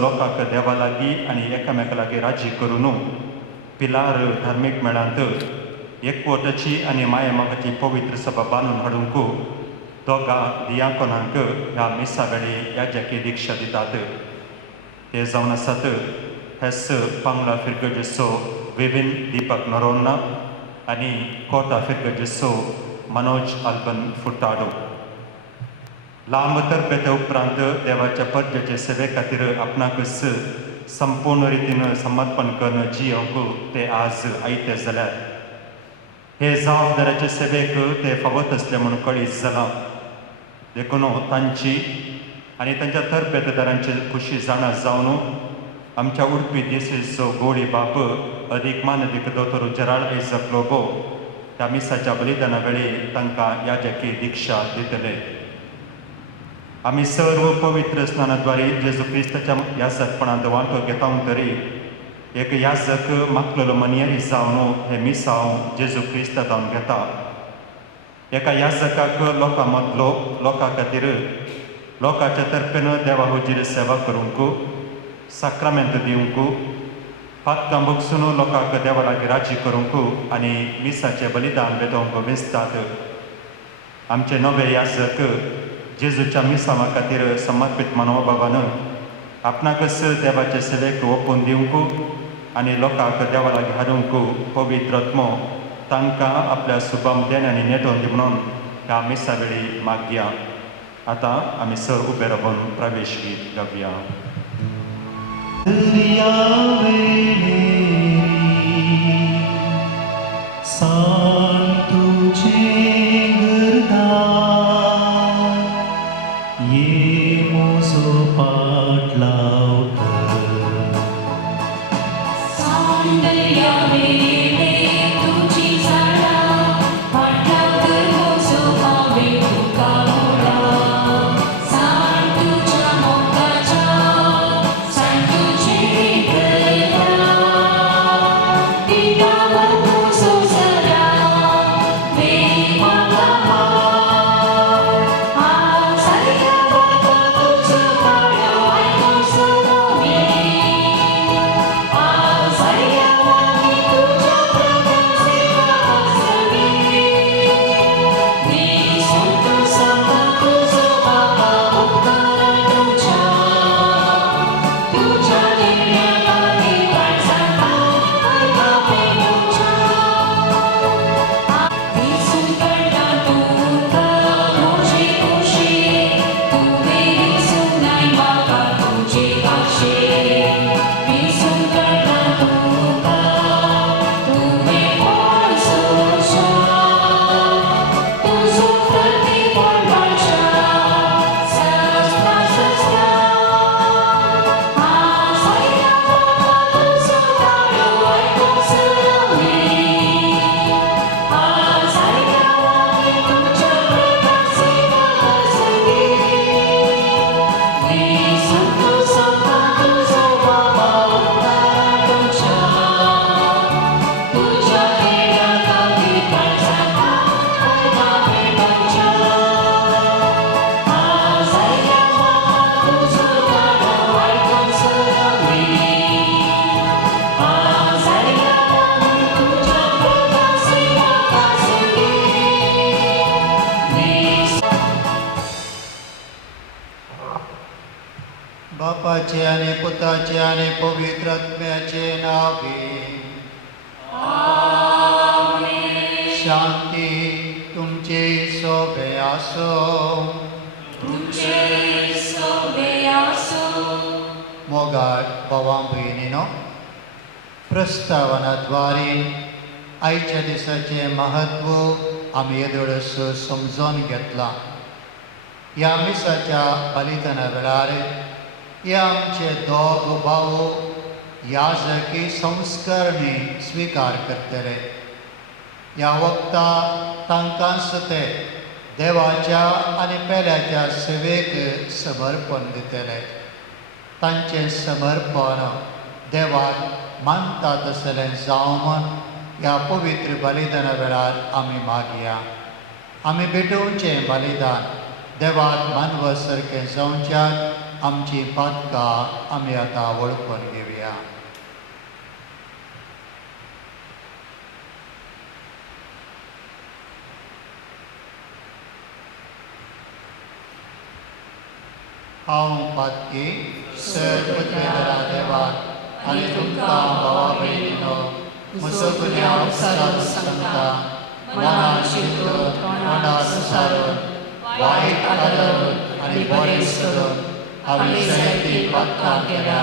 लोकांक देवा लागीं आनी एकामेका लागीं राजी करून पिलार धार्मीक मेळांत एकवटाची आनी माये मोगाची पवित्र सभा बांदून हाडूंक दोगा दियाकोनांक ह्या मिसा वेळी याज्ञाकी दिक्षा दितात. हे जावन आसात हेस पांगला फिरगजेसो विभिन्न दीपक नरोन्ना, आनी कोटा फिरगजिसो मनोज अल्बन फुटाडो. लांब तरबेते उपरांत देवाच्या पर्जेचे सेवे खातीर आपणाक संपूर्ण रितीन समर्पण करून जियोंक ते आज आयते जाल्यार हे जबाबदाऱ्याचे सेवेक ते फावत असले म्हणून कळीत जालां. देखून तांची आनी तांच्या तरबेतदारांची खुशी जाणा जावन आमच्या उडपी देशेचो गोडी बाप अदीक मानदीक दोतोर जेराल्ड आयझॅक लोबो ह्या मिसाच्या बलिदाना वेळी तांकां याजकी दिक्षा दितले. आमी सर्व पवित्र स्नानाद्वारे जेजू क्रिस्ताच्या याजकपणांत वांटो घेता तरी एक याजक मागलेलो मनियारी जावन हे मिसा हांव जेजू क्रिस्तांत हांव घेता. एका याजकाक लोकां मदलो लोकां खातीर लोकांच्या तर्फेन देवा हुजीर सेवा करूंक साक्रामेंत दिवंक पातकां बगसून लोकांक देवा लागीं राजी करूंक आनी मिसाचें बलिदान बेतोवंक वेंचतात. आमचे नवे याजक जेजूच्या मिसावा खातीर समर्पीत मनोभावान आपणाकच देवाचे सेवेक ओपून दिवंक आनी लोकांक देवा लागीं हाडूंक पवित्र आत्मो तांकां आपल्या शुभम देण्यानी नेटोवन दी म्हणून ह्या मिसा वेळी मागया. आतां आमी सर उबे रावन प्रवेश गीत गावया. बापाचे आनी पुताचे आनी पवित्र आत्म्याचे नावे शांती तुमचे सोबे आसो. मोगाट भावां भयणीनो, प्रस्तावनाद्वारे आयच्या दिसाचे महत्व आमी येदोळस समजून घेतलां. ह्या मिसाच्या बलिदाना वेळार हे आमचे दोग भाव याजकी संस्कारणी स्वीकार करतले. ह्या वक्ता तांकांच ते देवाच्या आनी पेल्याच्या सेवेक समर्पण दितले. तांचें समर्पण देवाक मानता तसलें जावं म्हण ह्या पवित्र बलिदाना वेळार आमी मागया. आमी भेटोवचें बलिदान देवाक मानव सारकें जावच्याक आमची पातकां आमी आतां वळखून घेवया. हांव पातकी सर्व देवाक आनी तुमकां भावा भयणीनो म्हजो गुन्यांव सारून सांगता मनान चिंतून तोंडार सुसारून वायट आदरून आनी बरें सोडून हांवें जायतीं पातकां केल्या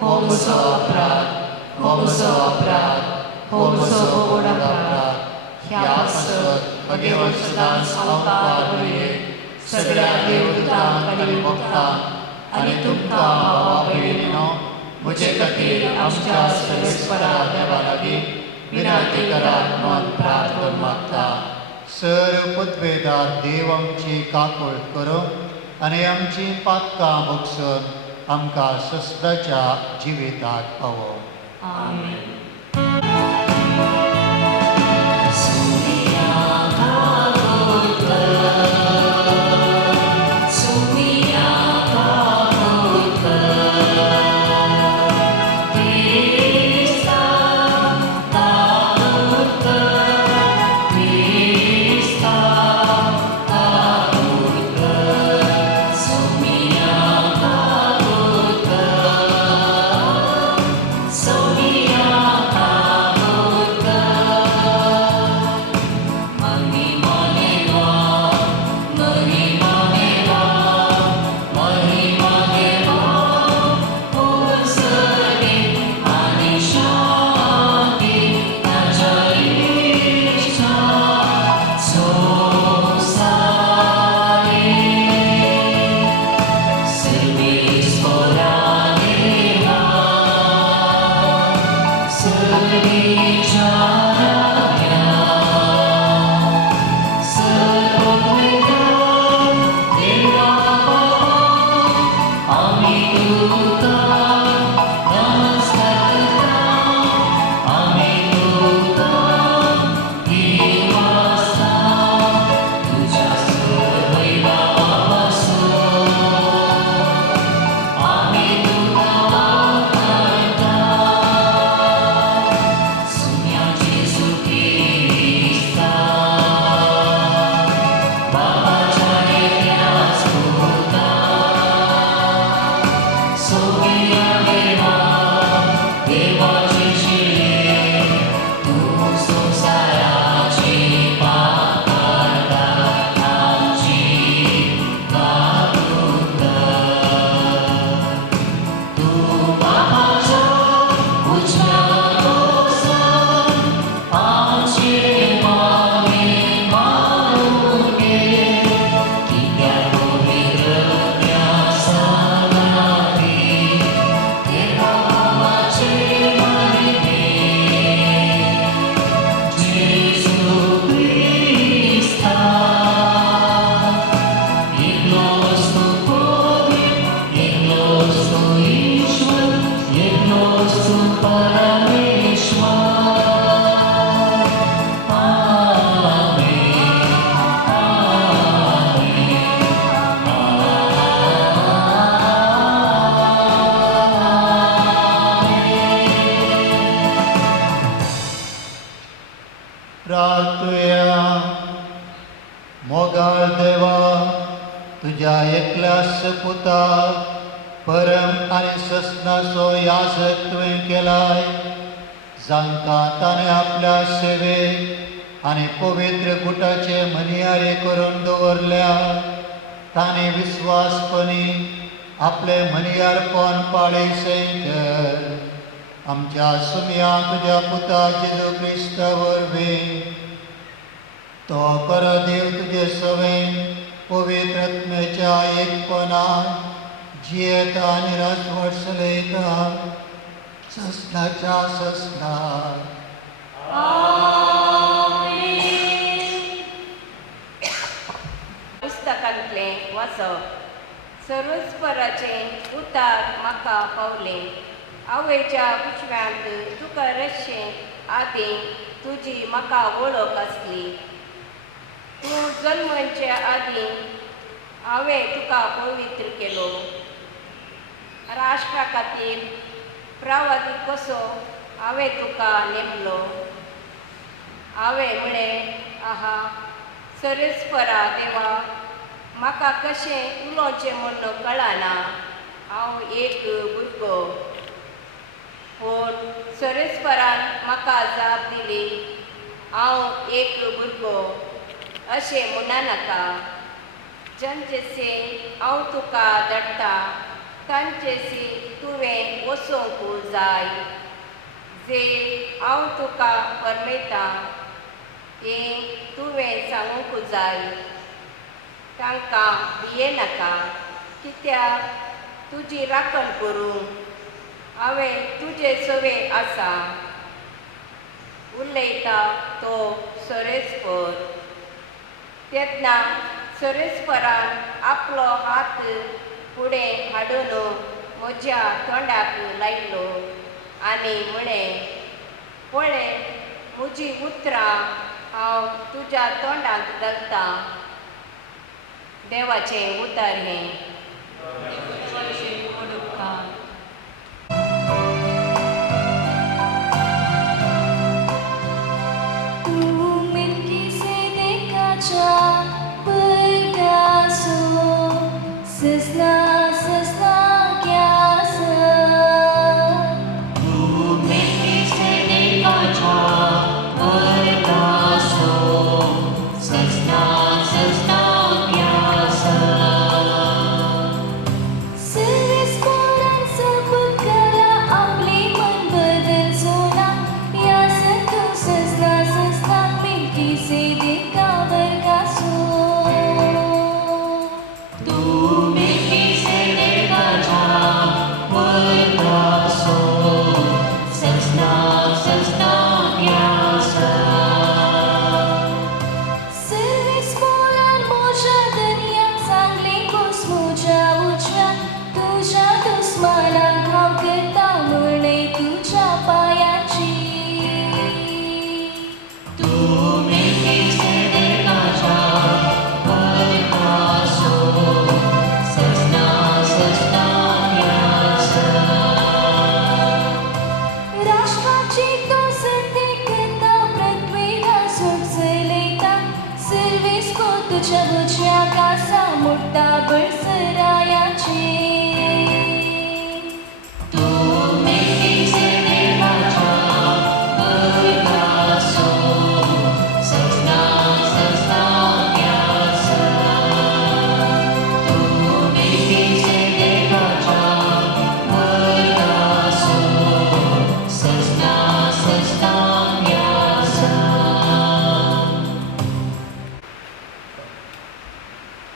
हो म्हजो अपराध हो म्हजो अपराध हो म्हजो व्हड अपराध ह्या पासत अगेवर सदांच हांव पार उरये सगळ्या देवदूतांक आनी भक्तांक आनी तुमकां भावा भयणीनो म्हजे खातीर आमच्या सर्वेस्परा देवा लागीं विनंती करात म्हूण प्रार्थना मागता. सर्व पदवेदार देव आमची काकूळ करूं आनी आमची पातकां भोगसून आमकां सस्त्राच्या जिविताक पावो. आमेन. प्रार्थुया. मोगाळ देवा, तुझ्या एकल्याच पुताक परम आनी सस्नाचो याजक तुवें केलाय, जांकां ताणें आपल्या सेवेक आनी पवित्र गुटाचे मनियारे करून दवरल्या. ताणें विस्वासपणी आपले मनियारपण पाळीसय कर. आमच्या सुमया तुझ्या पुता जेजू क्रिस्ता वरवीं तो कर देव तुजे सवेन पवित्र आत्म्याच्या एकपणान जियेता आनी राजवट चलयता सस्नाच्या सस्नार. पुस्तकांतलें वाचप. सर्वस्पराचें उतार म्हाका पावलें. आवयच्या कुशव्यांत तुका रश्शें आदीं तुजी म्हाका वळख आसली. तूं जल्मच्या आदीं हांवें तुका पवित्र केलो. राष्ट्रा खातीर प्रवादी कसो हांवें तुका नेमलो. हांवें म्हळें, आहा सर्वेस्परा देवा, म्हाका कशें उलोवचें म्हूण कळना. हांव एक भुरगो. पूण सोरेस्परान म्हाका जाप दिली, हांव एक भुरगो अशें म्हणा नाका. जंचेसी हांव तुका धाडटा तांचेसी तुवें वचोंक जाय. जे हांव तुका फरमयतां हें तुवें सांगूंक जाय. तांकां भियेनाका, कित्याक तुजी राखण करूंक हांवें तुजे सवे आसा. उलयता तो सोरेस्पर. तेन्ना सोरेस्परान आपलो हात फुडें हाडून म्हज्या तोंडाक लायलो आनी म्हळें, पळय, म्हजी उतरां हांव तुज्या तोंडांत घालतां. देवाचें उतर हें.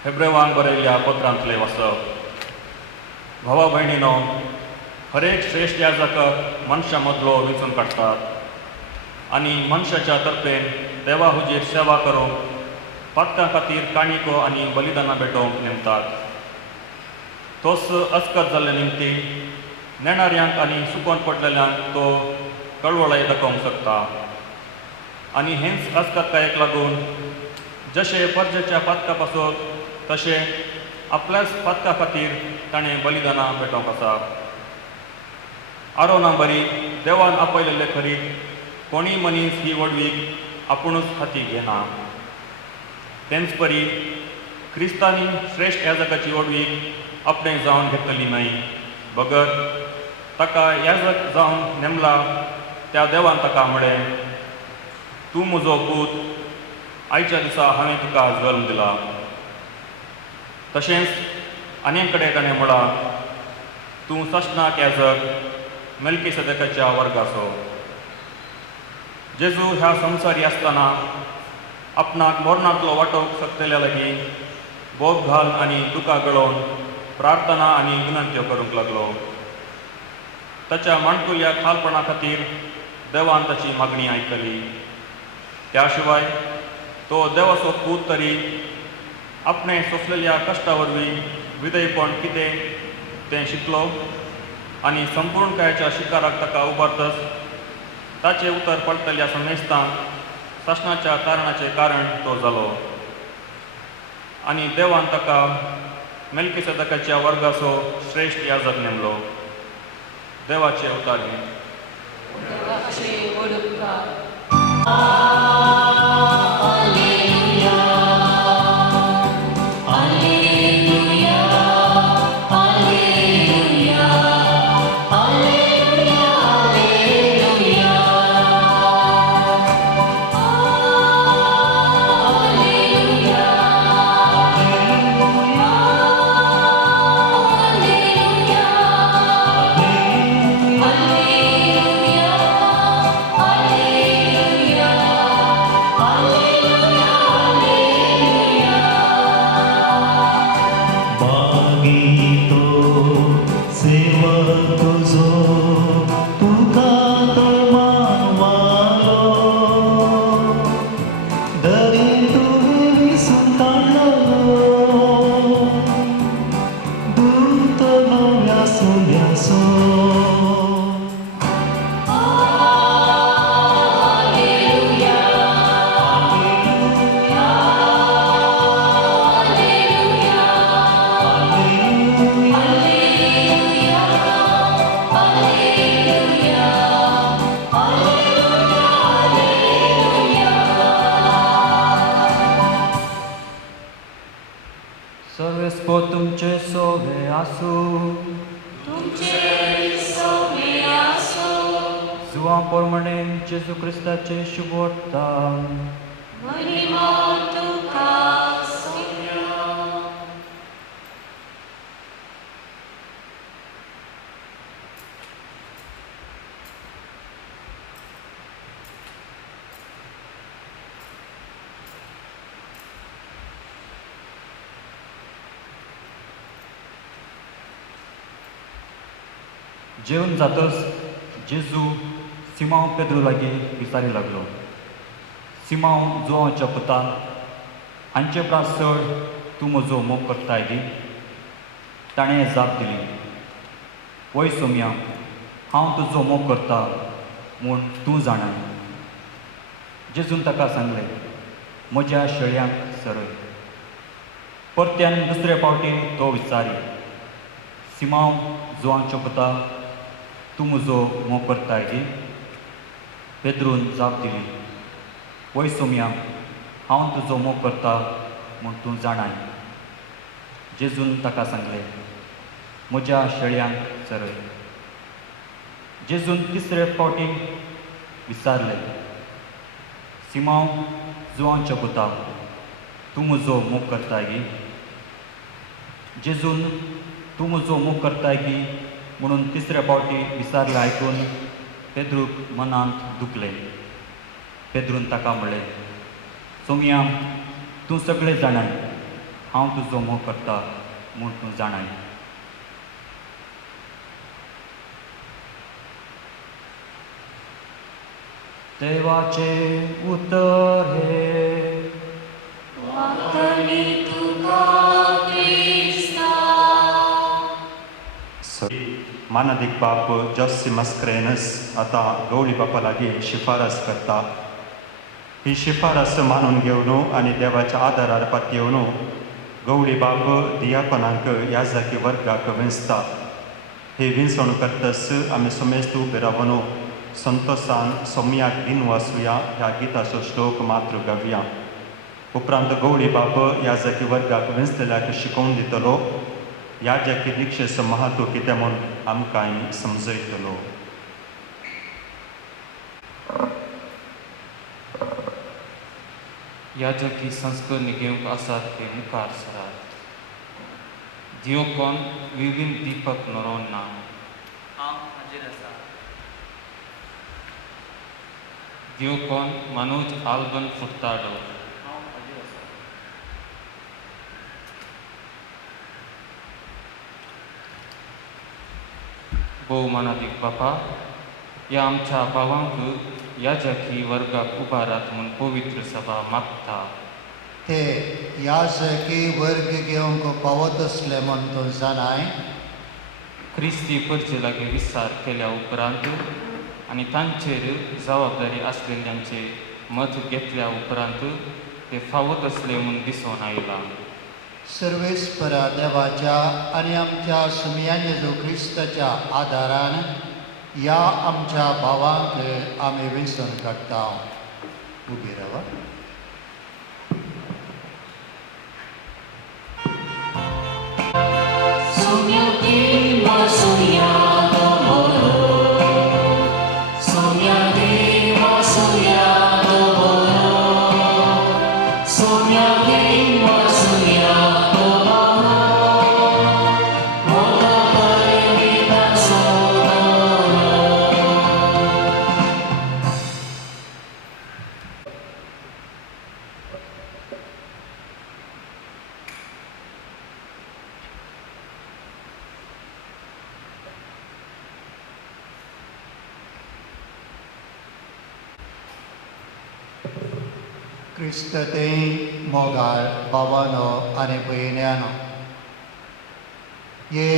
हेब्रेवांक बरयल्ल्या पत्रांतले वाचप. भावा भयणीनो, हरेक श्रेश्ठ याजकाक मनशा मदलो वेंचून काडटात आनी मनशाच्या तर्फेन देवा हुजीर सेवा करूंक पातकां खातीर काणिको आनी बलिदानां भेटोवंक नेमतात. तोच अस्कत जाल्ले निमती नेणाऱ्यांक आनी सुकोवन पडलेल्यांक तो कळवळाय दाखोवंक शकता. आनी हेंच अस्कतकायेक लागून जशे पर्जेच्या पातका पासत तशें आपल्याच पातका खातीर ताणें बलिदानां भेटोवंक आसा. आरोना बरी देवान आपयलेले खरी कोणीय मनीस ही वडवीक आपुणूच हाती घेना. तेंच परी क्रिस्तांनी श्रेश्ठ याजकाची वडवीक आपणे जावन घेतली न्हय, बगर ताका याजक जावन नेमला त्या देवान ताका म्हळें, तूं म्हजो पूत, आयच्या दिसा हांवें तुका जल्म दिला. तशेंच आनी कडेन ताणें म्हणला, तूं सशनाक याजक मेल्किसेदेकाच्या वर्गाचो. जेजू ह्या संवसारी आसतना आपणाक मरणांतलो वांटोवंक शकतल्या लागीं बोब घाल आनी दुकां गळोवन प्रार्थना आनी विनंत्यो करूंक लागलो. ताच्या माणकुल्या खालपणा खातीर देवान ताची मागणी आयकली. त्या शिवाय तो देवाचो पूत तरी आपणे सोंसलेल्या कश्टा वरवीं विधयपण कितें तें शिकलो आनी संपूर्णकायेच्या शिकाराक ताका उबारतच ताचें उतर पडटल्या समेस्तांक शासनाच्या कारणाचें कारण तो जालो. आनी देवान ताका मेल्किसेदेकाच्या वर्गाचो श्रेश्ठ याजक नेमलो. देवाचें उतर हें. Alleluia, alleluia, alleluia. dari tuwi santano dunto no yaso yaso सर्वेस्पो तुमचे सोवे आसू जुवा पोरमणे जेजू क्रिस्ताचे शुभोत्तान जेवण जातच जेजू सिमांव पेद्रू लागीं विचारी लागलो सिमांव जुवांच्या पुता हांचे प्रास चड तूं म्हजो मोग करताय गी ताणें जाप दिली वय सोम्या हांव तुजो मोग करता म्हूण तूं जाणाय जेजून ताका सांगलें म्हज्या शेळ्यांक सरय परत्यान दुसरे फावटी तो विचारी सिमांव जुवांच्या पुता तूं म्हजो मोग करताय गी पेद्रून जाप दिली वय सोम्या हांव तुजो मोग करता म्हूण तूं जाणाय जेजून ताका सांगलें म्हज्या शेळ्यांक चरय जेजून तिसरे फावटी विचारलें सिमांव जुवांच्या पुता तूं म्हजो मोग करताय गी जेजून तूं म्हजो मोग करताय गी म्हणून तिसऱ्या फावटी विचारलें आयकून पेद्रूक मनांत दुखलें पेद्रून ताका म्हणलें सोम्या तूं सगळें जाणाय हांव तुजो मोग करता म्हूण तूं जाणाय देवाचे उतर हे मानदिक बाप जॉसी मस्क्रेनस आता गवळी बापा लागीं शिफारस करता ही शिफारस मानून घेवन आनी देवाच्या आदारार पातयेवन गवळी बाप दियाकोनांक याजकी वर्गाक विंचता हे विंचण करतस आमी सोमेस्त उबे रावन संतोसान सोम्याक दिन वाचुया ह्या गिताचो श्लोक मात्र गावया उपरांत गवळी बाप याजकी वर्गाक विंचलेल्याक शिकोवन दितलो याजकी दिक्षेचो महत्व कितें म्हूण आमकांय समजयतलो याजकी संस्करणी घेवंक आसात ते मुखार सरात दियोकोन विवीन दीपक नरोवन ना हांव हाजेर आसा दियोकोन मनोज आल्बन फुर्ताडो हांव हाजेर आसा भोवमानादीक बापा ह्या आमच्या भावांक याजकी वर्गाक उबारात म्हूण पवित्र सभा मागता ते याजकी वर्ग घेवंक पावत असले म्हूण तूं जाणाय ख्रिस्ती परचे लागीं विचार केल्या उपरांत आनी तांचेर जबाबदारी आसलेल्यांचे मत घेतल्या उपरांत ते फावत असले म्हूण दिसून आयलां सर्वेस्परा देवाच्या आनी आमच्या सुमया जेजू क्रिस्ताच्या आदारान ह्या आमच्या भावांक आमी विसरून काडटा उबी रावा क्रिस्तते मोगाळ भावानो आनी भयण्यानो, हे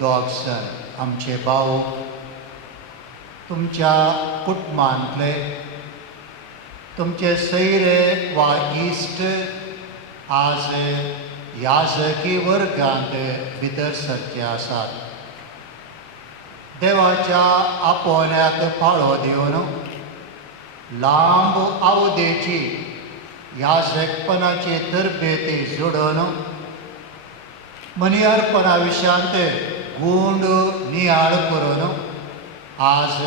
दोग सण आमचे भाव तुमच्या कुटुंबांतले तुमचे सैरे वा इश्ट आज याजकी वर्गांत भितर सरचे आसात. देवाच्या आपोवण्याक फाळो दिवन लांब आवदेची याजकपणाची तरबेती जोडून मनियारपणा विशांत गूंड नियाळ करून आज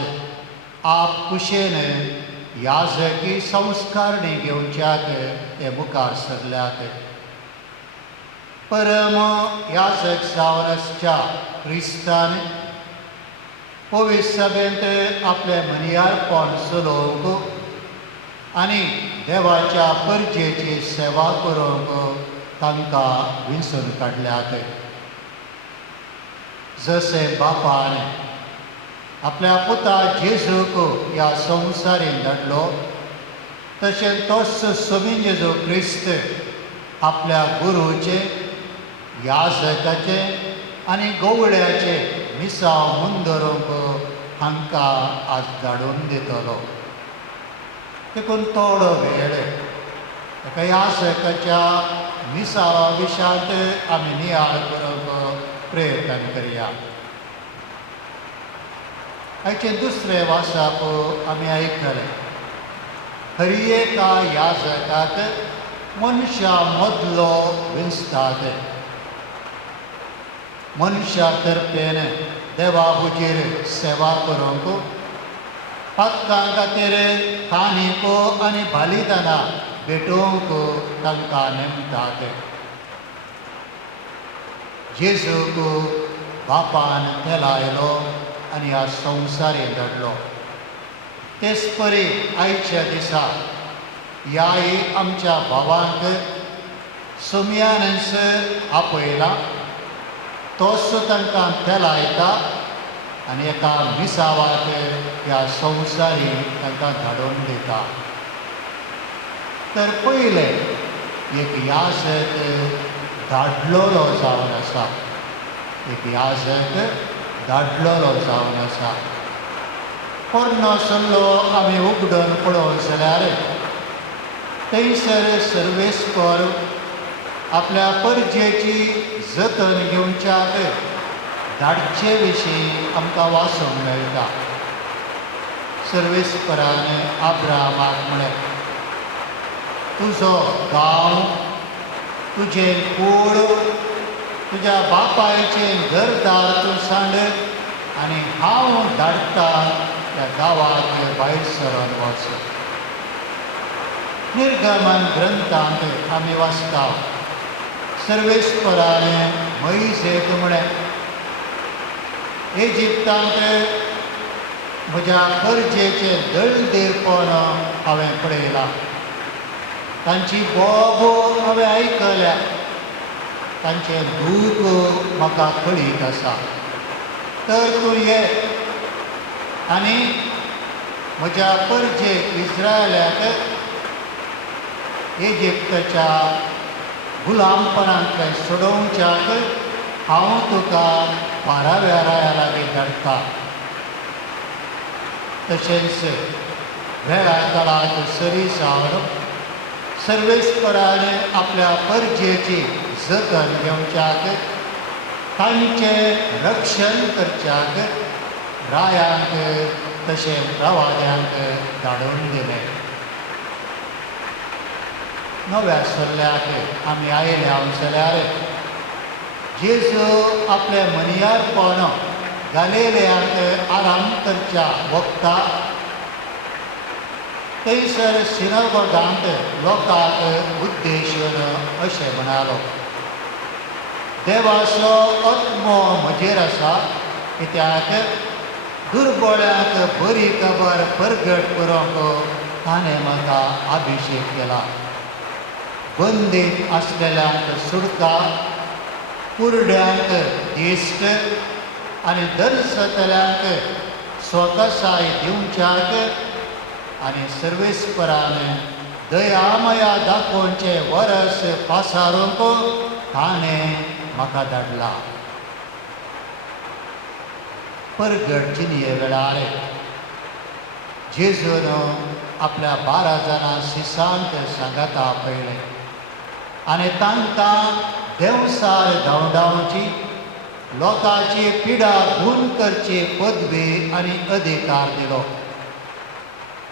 आप कुशेन याजकी संस्कारणी घेवच्याक ते मुखार सरल्यात. परम याजक जावनच्या क्रिस्तान पवित्र सभेंत आपले मनियारपण चलोवंक आनी देवाच्या परजेची सेवा करूंक तांकां विंचून काडल्यात. जसे बापान आपल्या पुता जेजूक ह्या संवसारीन धाडलो, तशें तोच सोबीन जेजू क्रिस्त आपल्या गुरूचे याजकाचे आनी गवळ्याचे मिसांव मुंदरूंक हांकां आज धाडून दितलो. देखून थोडो वेळ एका याजकाच्या मिसावा विशांत आमी नियाळ करूंक प्रयत्न करया. आयचे दुसरे वासाक आमी आयकले, हर एका याजकाक मनशा मदलो विंचतात. मनशा तर्फेन देवा हुजीर सेवा करूंक पातकां खातीर कानीक आनी बालिदानां भेटोवंक तांकां नेमतात. जेजूक बापान तेलायलो आनी ह्या संवसारीन धाडलो. तेच परी आयच्या दिसा ह्याय आमच्या भावांक सुमयानस आपयला, तोच तांकां तेलायता आनी एका मिसावाक ह्या संवसारीन तांकां धाडून दिता. तर पयले एक याजक धाडलोलो जावन आसा, एक याजक धाडलोलो जावन आसा. पोरनो सल्लो आमी उगडून पळोवंक जाल्यार थंयसर सर्वेस्पर आपल्या परजेची जतन घेवच्याक धाडचे विशीं आमकां वाचूंक मेळटा. सर्वेस्परान आब्रामाक म्हळें, तुजो गांव, तुजें कूड, तुज्या बापायचें घरदार तूं सांड आनी हांव धाडटा त्या गांवाक भायर सरोन वच. निर्गमन ग्रंथांत आमी वाचता, सर्वेस्परान मोइसेक म्हळें, इजिप्तांत म्हज्या परजेचे दळदेरपण हांवें पळयलां, तांची बोब हांवें आयकल्या, तांचें दूख म्हाका कळीत आसा. तर तूं ये आनी म्हज्या परजेक इस्रायलाक इजिप्तच्या गुलामपणांतल्यान सोडोवच्याक हांव तुका पाराव्या राया लागीं धाडटा. तशेंच वेळा काळाक सरी जावन सर्वेस्परान आपल्या परजेची जतन घेवच्याक, तांचें रक्षण करच्याक रायांक तशें प्रवाद्यांक धाडून दिलें. नव्या सल्ल्याक आमी आयल्या जाल्यार जेजू आपलें मनियारपण गलिलेयांत आराम करच्या वखदाक थंयसर सिनगोगांत लोकांक उद्देशून अशें म्हणालो, देवाचो आत्मो म्हजेर आसा, कित्याक दुर्बळ्यांक बरी खबर परगट करूंक ताणें म्हाका अभिशेक केला. बंदीत आसलेल्यांक सुटका, कुरड्यांक दिश्ट आनी दर्शतल्यांक स्वकसाय दिवच्याक आनी सर्वेस्परान दयामया दाखोवचे वरस पासारूंक ताणें म्हाका धाडला. परगटची न्ही वेळार जेजून आपल्या 12 जाणां शिसांक सांगाता आपयले आनी तांकां देवसार धांवडावची लोकांची पिडा गूण करची पदवी आनी अधिकार दिलो.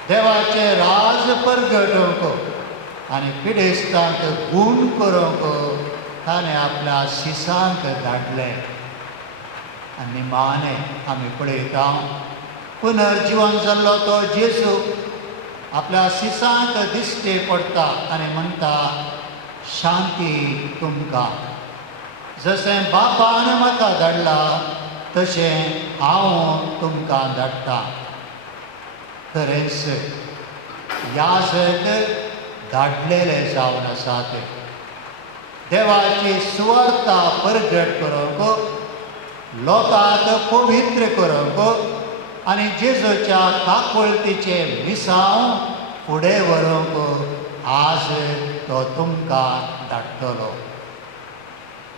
देवाचे राज परगटूंक आनी पिडेस्तांक गूण करूंक ताणें आपल्या शिसांक धाडले. आनी निमाणे आमी पळयता पुनर्जीवन जाल्लो तो जेजू आपल्या शिसांक दिश्टी पडटा आनी म्हणटा, शांती तुमकां. जशें बापान म्हाका धाडला तशें हांव तुमकां धाडटां. खरेंच याजक धाडलेले जावन आसात देवाची सुवार्ता परगट करूंक, लोकांक पवित्र करूंक आनी जेजूच्या काकुळतीचे मिसांव फुडें व्हरूंक आज तो तुमकां धाडटलो.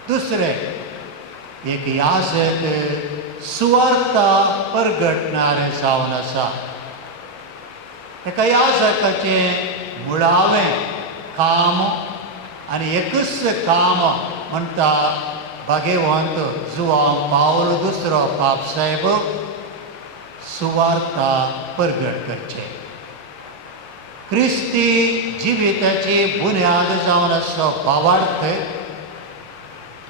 दुसरें एक याजक सुवार्ता परगटणारे जावन आसा. एका याजकाचें मुळावें काम आनी एकच काम म्हणटा भाग्यवंत जुआंव पावल II पापसाहेब सुवार्ता परगट करचें. क्रिस्ती जिविताची बुन्याद जावन आसलो भावार्थ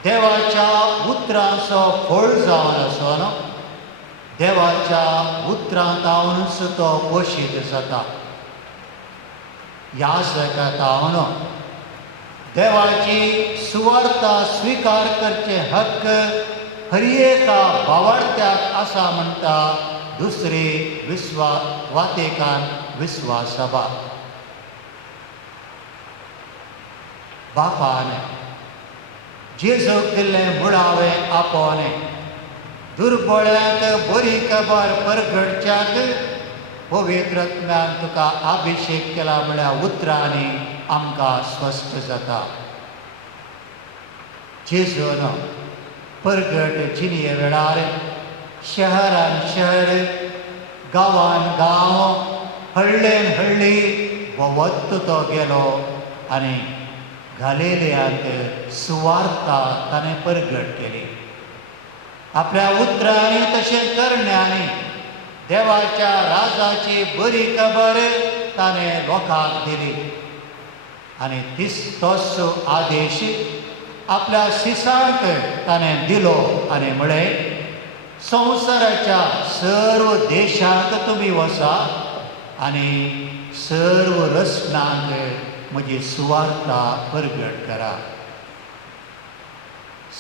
देवाच्या उतरांचो फळ जावन आसलो. देवाच्या उतरांतावनूच तो पोशीत जाता. याजकातावन देवाची सुवार्ता स्विकार करचे हक्क हर एका भावार्थ्याक आसा म्हणटा दुसरी वातिकान विश्वाससभा. बापान जेजूक दिल्लें मुळावें आपोवणें दुर्बळ्यांक बरी खबर परगडच्याक पवित्रत्म्यान तुका अभिषेक केला म्हळ्यार उतरांनी आमकां स्पश्ट जाता. जेजून परगट जिणे वेळार शहरान शहर गांवान गांव हळ्ळेन हळ्ळी भोंवत तो गेलो आनी गलिलेयांत सुवार्ता ताणें परगट केली. आपल्या उतरांनी तशें करण्यांनी देवाच्या राजाची बरी खबर ताणें लोकांक दिली आनी तोच आदेश आपल्या शिसांक ताणें दिलो आनी म्हळें, संवसाराच्या सर्व देशांक तुमी वचा आनी सर्व रस्त्यांक म्हजी सुवार्ता परगट करा.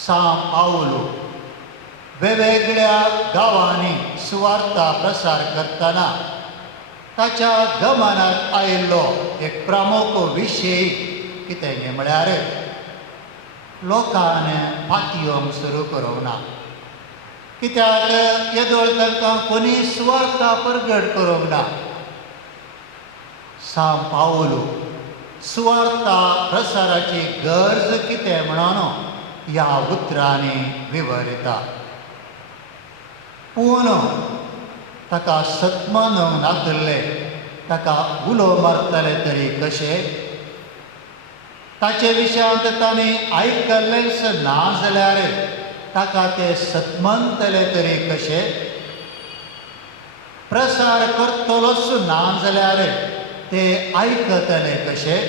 सांव पावलो वेगवेगळ्या गांवांनी सुवार्ता प्रसार करतना ताच्या गमनांत आयिल्लो एक प्रमुख विशय कितें म्हळ्यार लोकांन पातयेवंक सुरू करूंक ना. कित्याक येदोळ तांकां कोणी सुवार्ता परगट करूंक ना. सांव पावलो सुवार्ता प्रसाराची गरज कितें म्हणून ह्या उतरांनी विवरिता. पूण ताका सत्मनूंक नासले, ताका उलो मारतले तरी कशें, ताचे विशयांत तांणी आयकल्लेंच ना जाल्यार ताका ते सत्मनतले तरी कशें, प्रसार करतलोच ना जाल्यार ते आयकतले कशें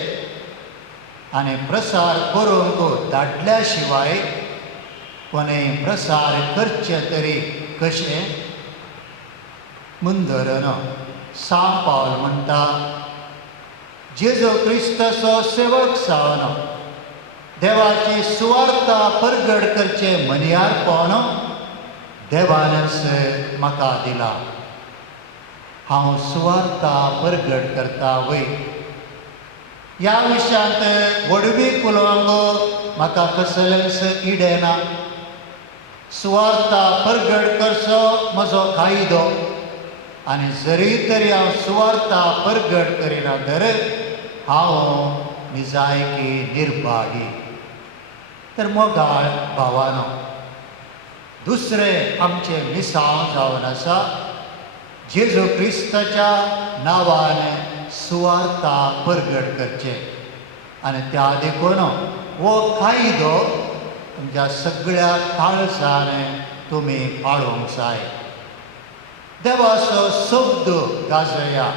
आनी प्रसार करूंक धाडल्या शिवाय कोणें प्रसार करचे तरी कशें. मुंदरन सांव पावल म्हणटा, जेजू क्रिस्ताचो सेवक जावन देवाची सुवार्ता परगट करचे मनियारपण देवानच म्हाका दिला. हांव सुवार्ता परगट करता वय. ह्या विशयांत वडवीक उलोवंक म्हाका कसलेंच इडे ना. सुवार्ता परगट करचो म्हजो कायदो आनी जरी तरी हांव सुवार्ता परगट करिना तर हांव निजायकी निर्भागी. तर मोगाळ भावानो, दुसरें आमचें मिसांव जावन आसा जेजू क्रिस्ताच्या नांवान सुवार्ता परगट करचें. आनी त्या देखून हो कायदो तुमच्या सगळ्या काळजान तुमी पाळूंक जाय. देवाचो शब्द गाजया.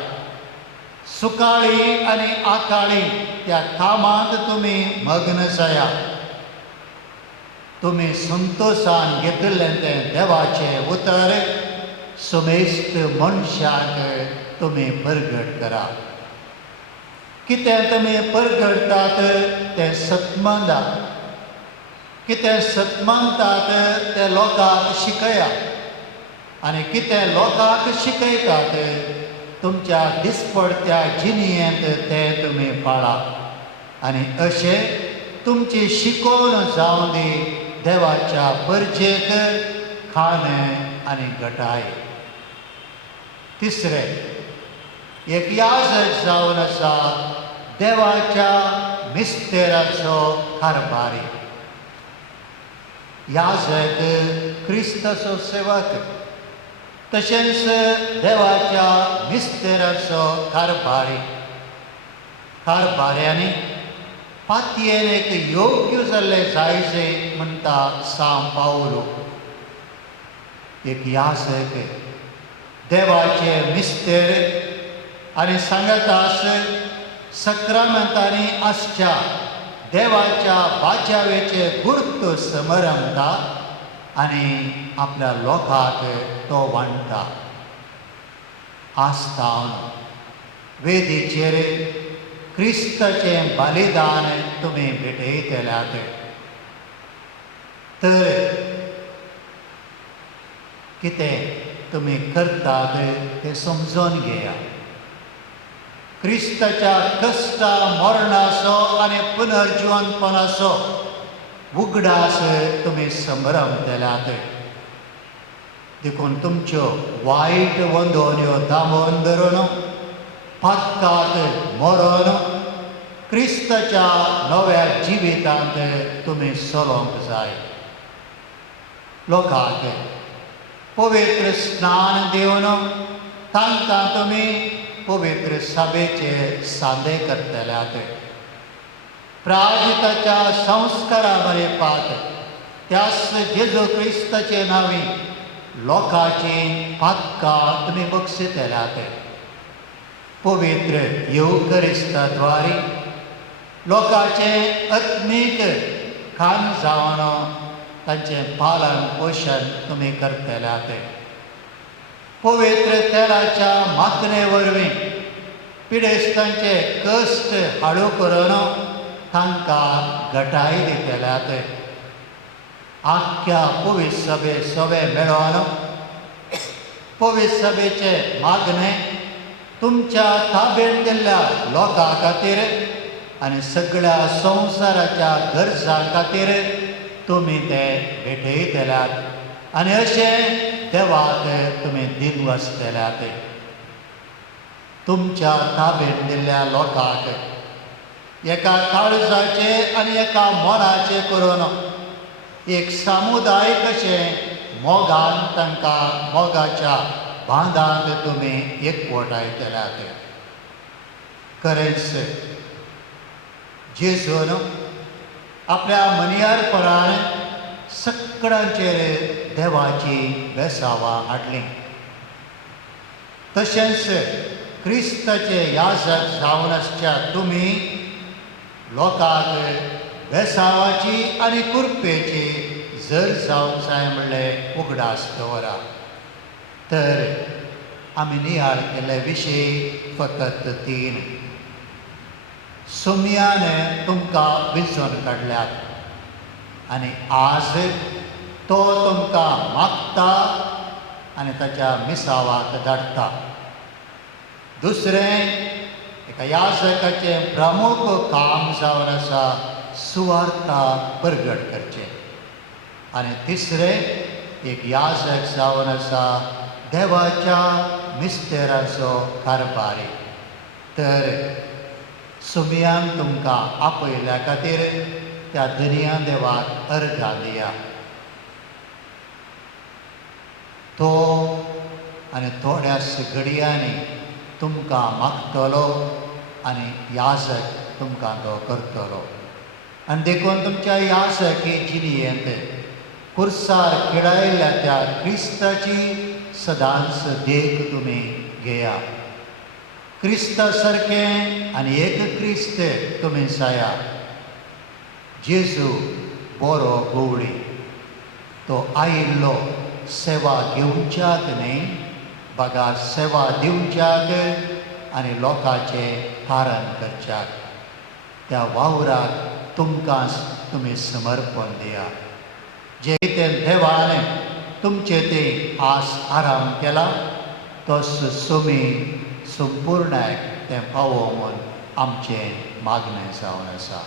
सुकाळी आनी आकाळी त्या कामांत तुमी मग्न जाया. तुमी संतोशान घेतिल्लें तें देवाचें उतर समेस्त मनशाक तुमी परगट करा. कितें तुमी परगडटात तें सतमंदात. कितें सतमंतात तें लोकांक शिकया. आनी कितें लोकांक शिकयतात तुमच्या दिसपडत्या जिणेंत तें तुमी पाळा. आनी अशें तुमची शिकोवन जावं दी देवाच्या परजेक खाण आनी घटाय. तिसरें, एक याजक जावन आसा देवाच्या मिस्तेराचो कारभारी. याजक क्रिस्ताचो सेवक. तशेंच देवाच्या मिस्तेराचो कारभारी. कारभाऱ्यांनी पातयेन एक योग्य जाल्लें जायजें म्हणटा सांव पावलो. एक याजक देवाचे मिस्तेर आनी सांगतास सक्रामेंतांनी आसच्या देवाच्या बाच्यावेचे गुर्त समरमता आनी आपल्या लोकांक तो वांडटा. आस्तावन वेदीचेर क्रिस्ताचें बलिदान तुमी भेटयतल्यात. तर कितें तुमी करतात तें समजून घेया. क्रिस्ताच्या कश्टा मरणाचो आनी पुनर्जिवनपणाचो उगडास तुमी संभ्रमतल्यात. देखून तुमच्यो वायट वंदोन्यो दामोवन धरून पातकात मरून क्रिस्ताच्या नव्या जिवितांत तुमी सरोंक जाय. लोकांक पवित्र स्नान दिवन तांकां तुमी पवित्र सभेचे सांदे करतल्यात. प्राजिताच्या संस्कारा मरेपात त्यास जेजू क्रिस्ताचे नांवी लोकांची पातकां तुमी बक्षितल्यात. पवित्र येवकरिस्ताद्वारी लोकांचें आत्मीक खाण जावन तांचें पालन पोशण तुमी करतल्यात. पवित्र तेलाच्या माखणे वरवीं पिडेस्तांचे कश्ट हाडू करून तांकां घटाय दितल्यात. आख्ख्या पवित्र सभे सवे मेळोन पवित्र सभेचे मागणे तुमच्या ताब्यांत दिल्ल्या लोकां खातीर आनी सगळ्या संवसाराच्या गरजां खातीर तुमी ते भेटयतल्यात. आनी अशें देवाक तुमी दिनवसतल्यात. तुमच्या ताब्यांत दिल्ल्या लोकांक एका काळजाचे आनी एका मोलाचे करून एक समुदाय कशें मोगान तांकां मोगाच्या बांदांत तुमी एकवटायतल्यात. खरेंच जेजून आपल्या मनियारपणान सगळ्यांचेर देवाची बेसावां हाडली. तशेंच क्रिस्ताचे याजक जावन आसच्या तुमी लोकांक बेसावाची आनी कुरपेची जर जावंक जाय म्हणलें उगडास दवरा. तर आमी नियाळ केल्ले विशय फकत 3. सुमयान तुमकां विंचून काडल्यात आनी आज तो तुमकां मागता आनी ताच्या मिसावाक धाडटा. दुसरें, एका याजकाचें प्रमुख काम जावन आसा सुवार्ता परगट करचें. आनी तिसरें, एक याजक जावन आसा देवाच्या मिस्तेराचो कारभारी. तर सुमयांक तुमकां आपयल्या खातीर त्या धनिया देवाक अर्घा दिया. तो आनी थोड्याच घडयांनी तुमकां मागतलो आनी याजक तुमकां तो करतलो. आनी देखून तुमच्या याजकी जिणयेंत कुर्सार खिडायल्ल्या त्या क्रिस्ताची सदांच देख तुमी घेया. क्रिस्ता सारकें आनी एक क्रिस्त तुमी जाया. जेजू बरो गवळी, तो आयिल्लो सेवा घेवच्याक न्ही, बगार सेवा दिवच्याक आनी लोकांचें हारण करच्याक. त्या वावराक तुमकांच तुमी समर्पण दिया. जे रितीन देवान तुमचे ते आस आराम केला, तोच तुमी संपूर्णायक तें फावो म्हूण आमचें मागणें जावन आसा.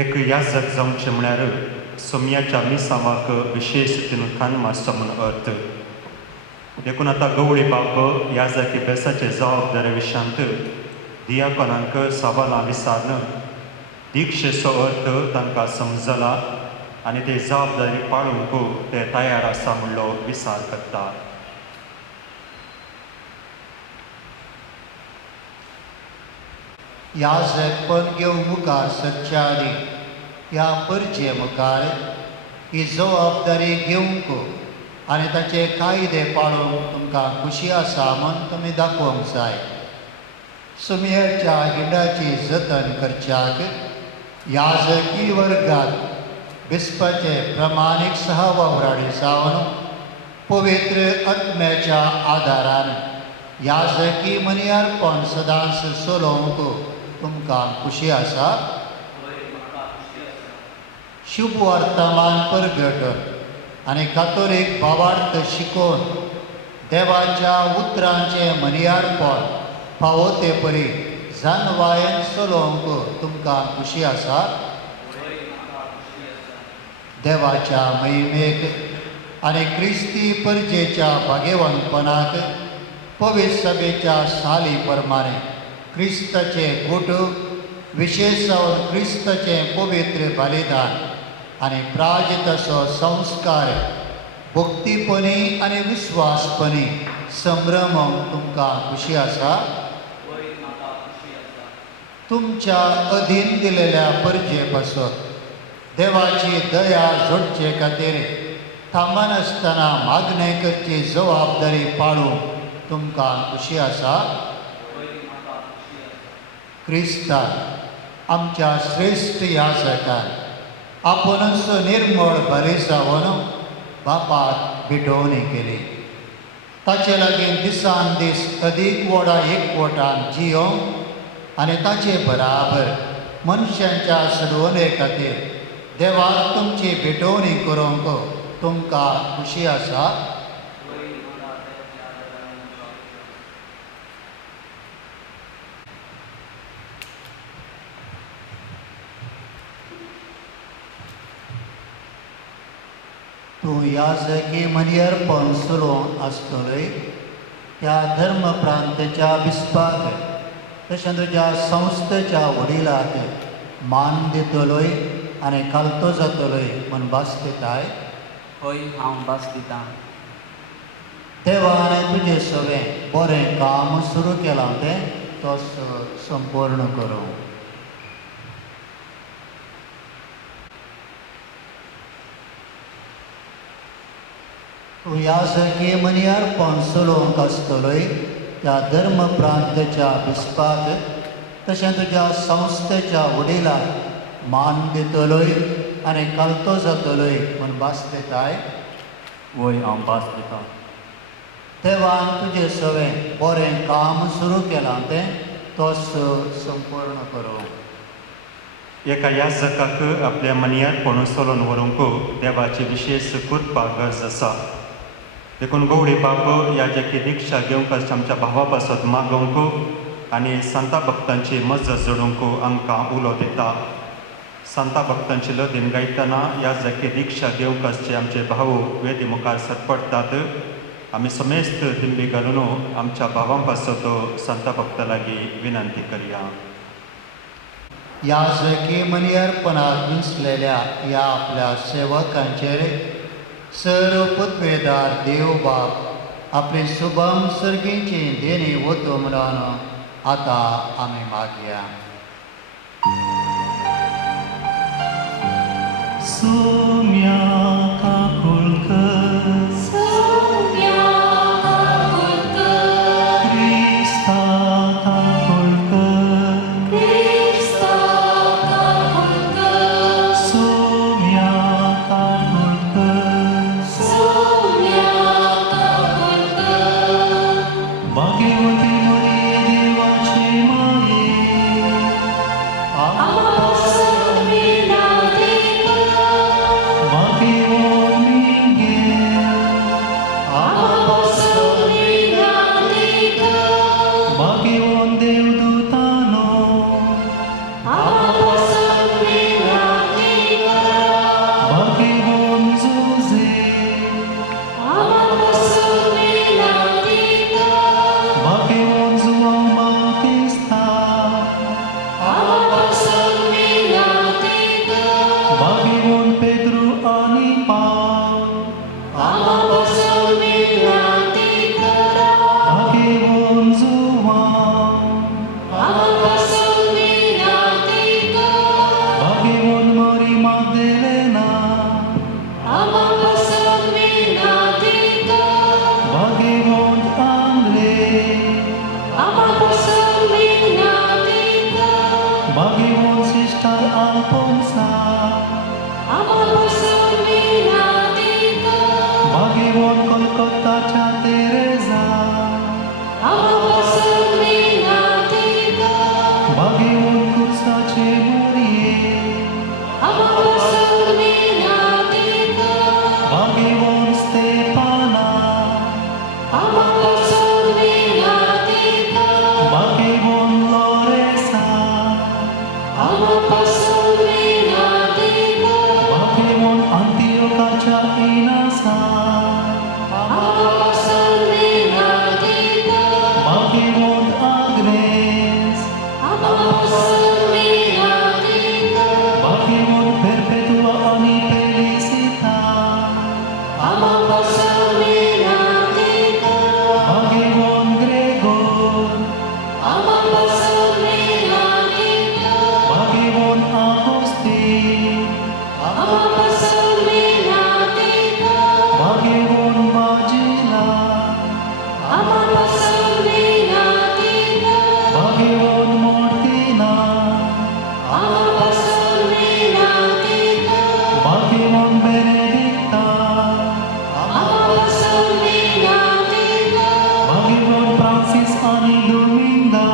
एक याजक जावचें म्हळ्यार सोमयाच्या मिसावाक विशेश रितीन खानमासचो म्हूण अर्थ. देखून आतां गवळी बाब याजकी बेसाचे जबाबदारे विशयांत दियाकोनांक सवालां विचारन दिक्षेचो अर्थ तांकां समजला आनी ते जबाबदारी पाळूंक ते तयार आसा म्हणलो विचार करता. याजकपण घेवंक मुखार सरच्या आदीं ह्या परजे मुखार ही जबाबदारी घेवंक आनी ताचे कायदे पाळूंक तुमकां खुशी आसा म्हूण तुमी दाखोवंक जाय. सुमयेच्या हिंडाची जतन करच्याक याजकी वर्गांत बिस्पाचे प्रमाणीक सहवावराडी जावन पवित्र आत्म्याच्या आदारान याजकी मनियारपण सदांच चलोवंक तुमकां खुशी आसा. शुभ वर्तमान परगटून आनी कातोलीक भावार्थ शिकोवन देवाच्या उतरांचे मनियारपण फावो ते परी जानवायेन चलोवंक तुमकां खुशी आसा. देवाच्या महिमेक आनी क्रिस्ती परजेच्या भागेवंतपणाक पवित्र सभेच्या साली प्रमाणे क्रिस्ताचे गुट, विशेश जावन क्रिस्ताचें पवित्र बलिदान आनी प्राजताचो संस्कार भक्तीपणी आनी विस्वासपणी संभ्रमोवंक तुमकां खुशी आसा. तुमच्या अधीन दिलेल्या परजे पासून देवाची दया जोडचे खातीर थांबनासतना मागणी करची जबाबदारी पाळूंक तुमकां खुशी आसा. क्रिस्तान आमच्या श्रेश्ठ याजकान आपुणूच निर्मळ बरे जावन बापाक भेटोवणी केली. ताचे लागीं दिसान दीस अदीक व्हडा एकवटान जियोंक आनी ताचे बराबर मनशांच्या सडवणे खातीर देवाक तुमची भेटोवणी करूंक तुमकां खुशी आसा. तूं याजकी मनियारपण चलोवन आसतलोय त्या धर्मप्रांताच्या बिस्पाक तशें तुज्या संस्थेच्या वडिलाक मान दितलोय आनी खालतो जातलोय म्हूण भास दिताय. हय, हांव भास दितां. देवान तुजें सगळें बरें काम सुरू केलां तें तो संपूर्ण करूं. तूं याजकी मनियारपण चलोवंक आसतलोय त्या धर्मप्रांताच्या बिस्पाक तशें तुज्या संस्थेच्या वडिलाक मान दितलोय आनी खालतो जातलोय म्हूण भास दिताय. वय हांव भास दितां. देवान तुजें सगळें बरें काम सुरू केलां तें तोच संपूर्ण करूं. एका याजकाक आपल्या मनियारपण चलोवन व्हरूंक देवाची विशेश कृपा गरज आसा. देखून गवळी बाब याजकी दिक्षा घेवंक आमच्या भावा पासत मागोवंक आनी संता भक्तांची मजत जोडूंक आमकां उलो दिता. संता भक्तांची लदीन गायतना ह्या जाके रिक्षा दिवंक आसचे आमचे भाऊ वेदी मुखार सरपडटात. आमी समेस्त दिंडी घालून आमच्या भावां पासतो संता भक्ता लागीं विनंती करया. या जकी मनी अर्पणात गुंतलेल्या या आपल्या सेवकांचेर सर्व पुतवेदार देव बाब आपले शुभम सर्गींची देणी वतो म्हणून आता आमी मागया. सोम्या काकुळकर क्रिस्ता काकुळकर सोम्या काकुळकर भाग्यवती मरिये देवाचे माये भाग्यवान मिंगेल भाग्यवान देवदूतानो भाग्यवान जोसे भाग्यवान जुआंव बाउटिस्ता भाग्यवान पेद्रो आनी पाव भाग्यवान जुआंव भाग्यवान मरी मागदलेना भाग्यवान आंद्रे भाग्यवान सिस्टर आल्फोन्सा भाग्यवान कोलकाताच्या तेरेजा भाग्यवान कुर्साचे मोरिये भाग्यवान स्तेपाना भाग्यवान लोरेसा भाग्यवान अंतियोकाच्या इनासा भाग्यवान आग्नेस भाग्यवान पेरपेतुआ आणि पेलिसिता भाग्यवान ग्रेगोर भाग्यवान आगोस्तीन भाग्यवान बाजिला भाग्यवान मोर्तिना भाग्यवान बेनेडिक्ता भाग्यवान फ्रांसिस आणि दोमिंगा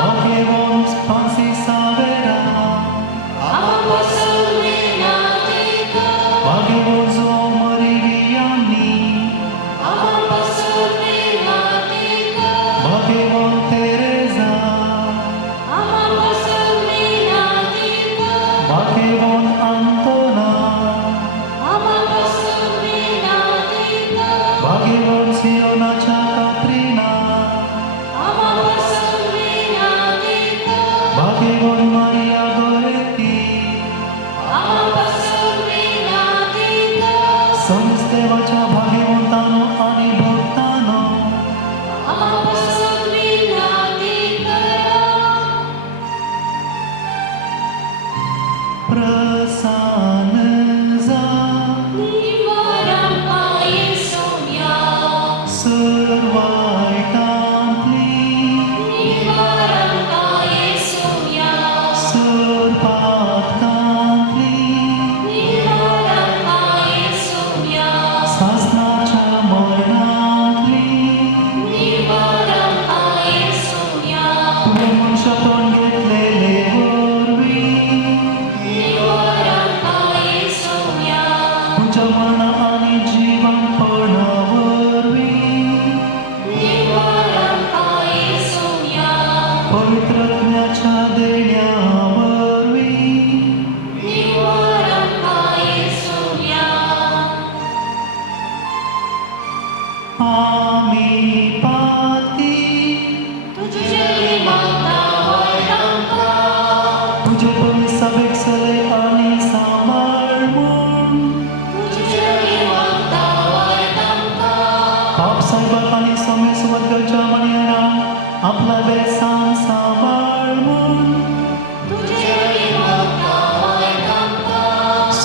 भाग्यवान फ्रांसिस सावेरा भाग्यवान जुआंव मरिवियानी भाग्यवान तेरेजा भाग्यवान अंतोना भाग्यवान सियोनाच्या कात्रीना भाग्यवान मारिया गोरेती संस्थेवाच्या भाग्यवंतानो आणि भक्तानो प्रसन्न जा सर्वायतांतली सर्पातकांतली सास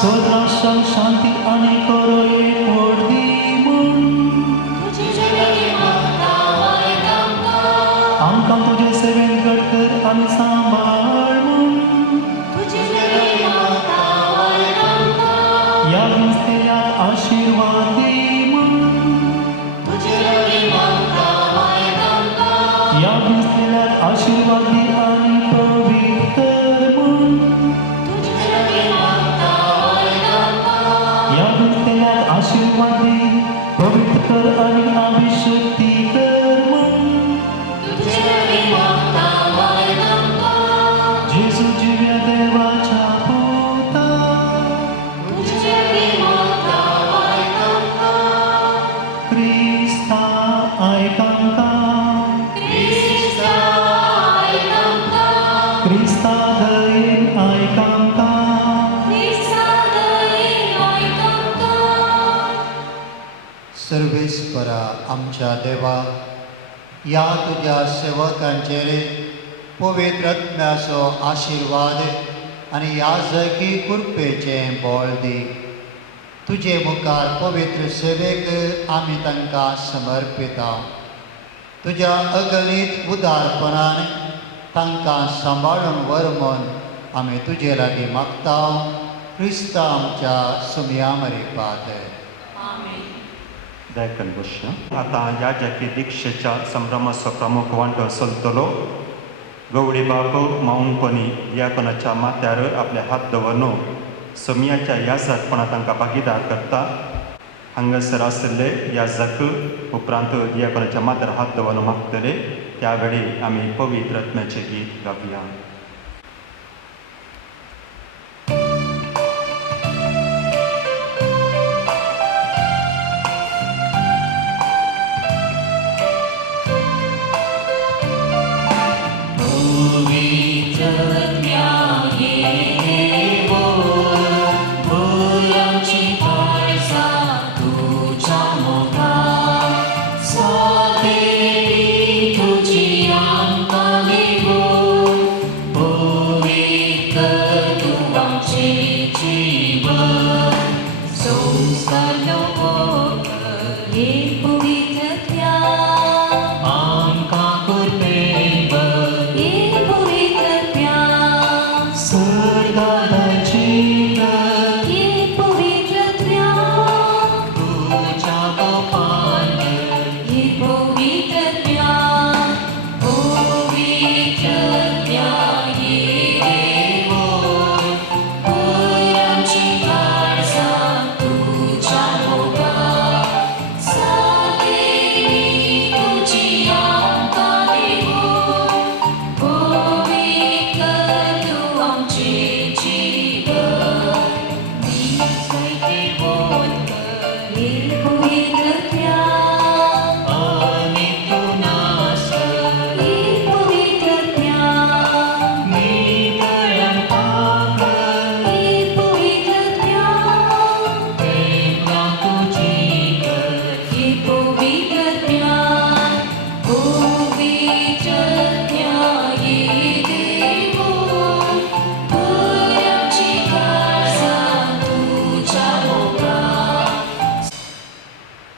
स्वर्गाशांक शांती आणि करो एकवट दिमून आमकां तुजे सेवेन घडकर आनी सांबाळ म्हूण ह्या नुस्तेल्याक आशिर्वाद दी म्हूण ह्या नुस्तेल्याक आशिर्वाद दी आनी पवित्र म्हूण ह्या नुस्तेल्याक आशिर्वाद दी पवित्र कर आनी अभिशक्ती कर म्हूण जेजू जिव्या देवाच्या पुता क्रिस्ता आयक आमकां क्रिस्ता दयेन आयक आमकां सर्वेस्परा आमच्या देवा ह्या तुज्या सेवकांचेर पवित्र आत्म्याचो आशिर्वाद आनी याजकी कृपेचें बळ दी तुजे मुखार पवित्र सेवेक आमी तांकां समर्पिता तुज्या अगणित उदारपणान तांकां सांबाळून व्हरमून आमी तुजे लागीं मागता क्रिस्ता आमच्या सुमया मरिपात दयकन बुश आतां याजकी दिक्षेच्या संभ्रमाचो प्रमुख वांटो चलतलो गवळी बाब माऊंकोनी दियाकोनाच्या माथ्यार आपले हात दवरून सोमयाच्या याजकपणा तांकां भागीदार करता हांगासर आशिल्ले याजक उपरांत दियाकोनाच्या माथ्यार हात दवरून मागतले त्या वेळी आमी पवित्र आत्म्याचें गीत गावया.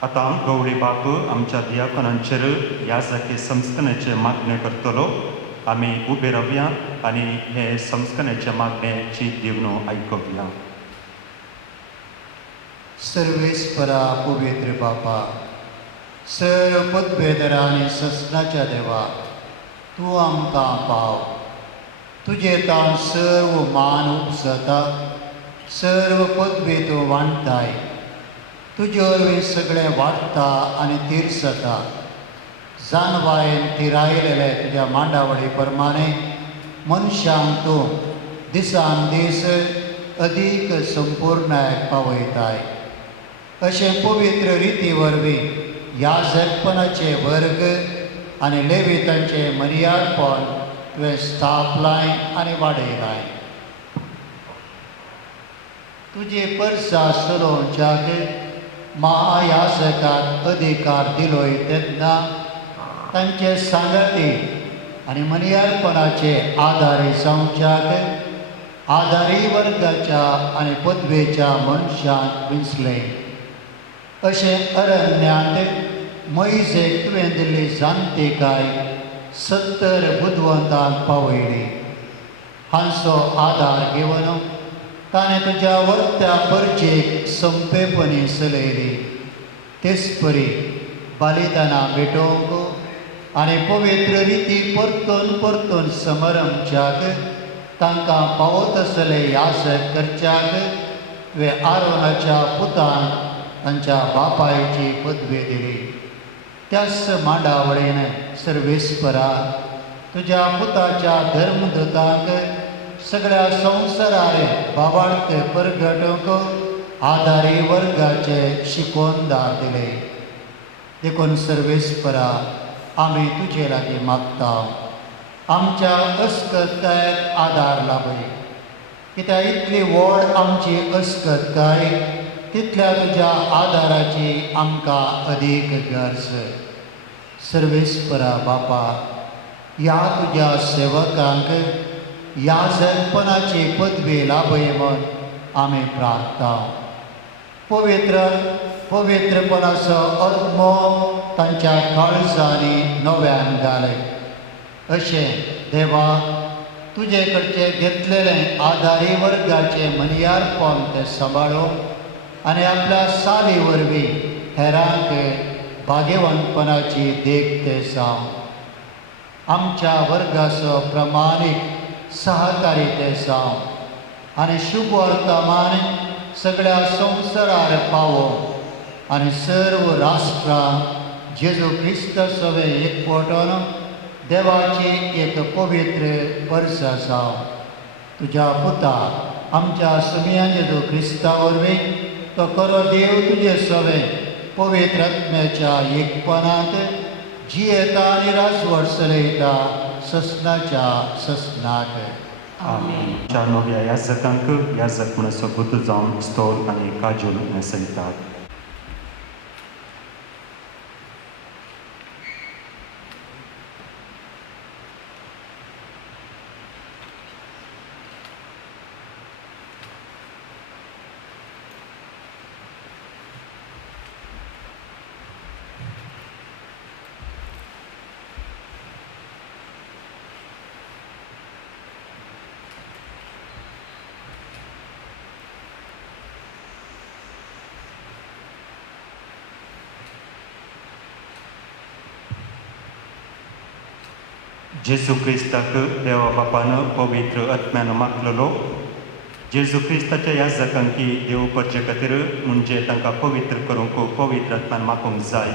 आतां गवळी बाब आमच्या दियाकोनांचेर याजकी संस्करणाचे मागणे करतलो. आमी उबे रावया आनी हे संस्करणाचे मागणेची दिवनो आयकुया. सर्वेस्परा पवित्र बापा सर्व पदवेदरा आनी ससनाच्या देवा तूं आमकां पाव तुजे तान सर्व मान उपसता सर्व पदवी तूं वांटताय तुजे वरवीं सगळें वाडटा आनी तिरसता जानवायेन तिरायलेले तुज्या मांडावळी प्रमाणे मनशांक तूं दिसान दीस अदीक संपूर्णायक पावयताय. अशें पवित्र रिती वरवीं याजकपणाचे वर्ग आनी लेवितांचे मर्यादपण तुवें स्थापलाय आनी वाडयलाय. तुजे परसा चलोवच्याक महायाजकाक अधिकार दिलोय तेन्ना तांचे सांगाती आनी मर्यादपणाचे आदारी जावच्याक आदारी वर्गाच्या आनी पदवेच्या मनशांक विंचले. अशें अरण्यांत मैजेक तुवें दिल्ली जाणटेकाय 70 बुदवंतांक पावयली. हांचो आदार घेवन ताणें तुज्या वर्त्या परचेक संपेपणी चलयली. तेच परी बलिदानां भेटोवंक आनी पवित्र रिती परतून परतून समारंभाक तांकां पावत आसले याजक करच्याक तुवें आरोनाच्या पुतांक तांच्या बापायची पदवी दिली. त्याच मांडावळीन सर्वेस्परा तुज्या पुताच्या धर्मदूतांक सगळ्या संवसारार बाबार्थ परगटूंक आदारी वर्गाचे शिकोवणदार दिले. देखून सर्वेस्परा आमी तुजे लागीं मागता, आमच्या अस्कतायेक आदार लाभय. कित्याक इतली व्हड आमची अस्कताय तितल्या तुज्या आदाराची आमकां अदीक गरज. सर्वेस्परा बापा, ह्या तुज्या सेवकांक याजकपणाची पदवी लाभय म्हूण आमी प्रार्थना. पवित्रपणाचो आत्मो तांच्या काळजांनी नव्यान घालय. अशें देवा, तुजे कडचें घेतलेलें आदारी वर्गाचें मनियारपण ते सांबाळून आनी आपल्या साली वरवीं हेरांक भाग्यवंतपणाची देख ते जावं. आमच्या वर्गाचो प्रमाणीक सहकारी ते जावं आनी शुभ वर्तमान सगळ्या संवसारार पावो आनी सर्व राष्ट्रां जेजू क्रिस्त सवे एकवटून देवाची एक पवित्र वर्सा जावं. तुज्या पुता आमच्या सुमिया जेजू क्रिस्ता वरवीं तो खरो देव तुजे सवे पवित्र आत्म्याच्या एकपणांत जियेता आनी राजवट चलयता ससनाच्या ससनाक. आमच्या नव्या याजकांक याजक म्हूण सोबूत जावन स्तोल आनी काजूल नेसयतात. जेजू क्रिस्ताक देवा बापान पवित्र आत्म्यान मागलेलो. जेजू क्रिस्ताच्या याजकांकी देव करचे खातीर म्हणजे तांकां पवित्र करूंक पवित्र आत्म्यान मागूंक जाय.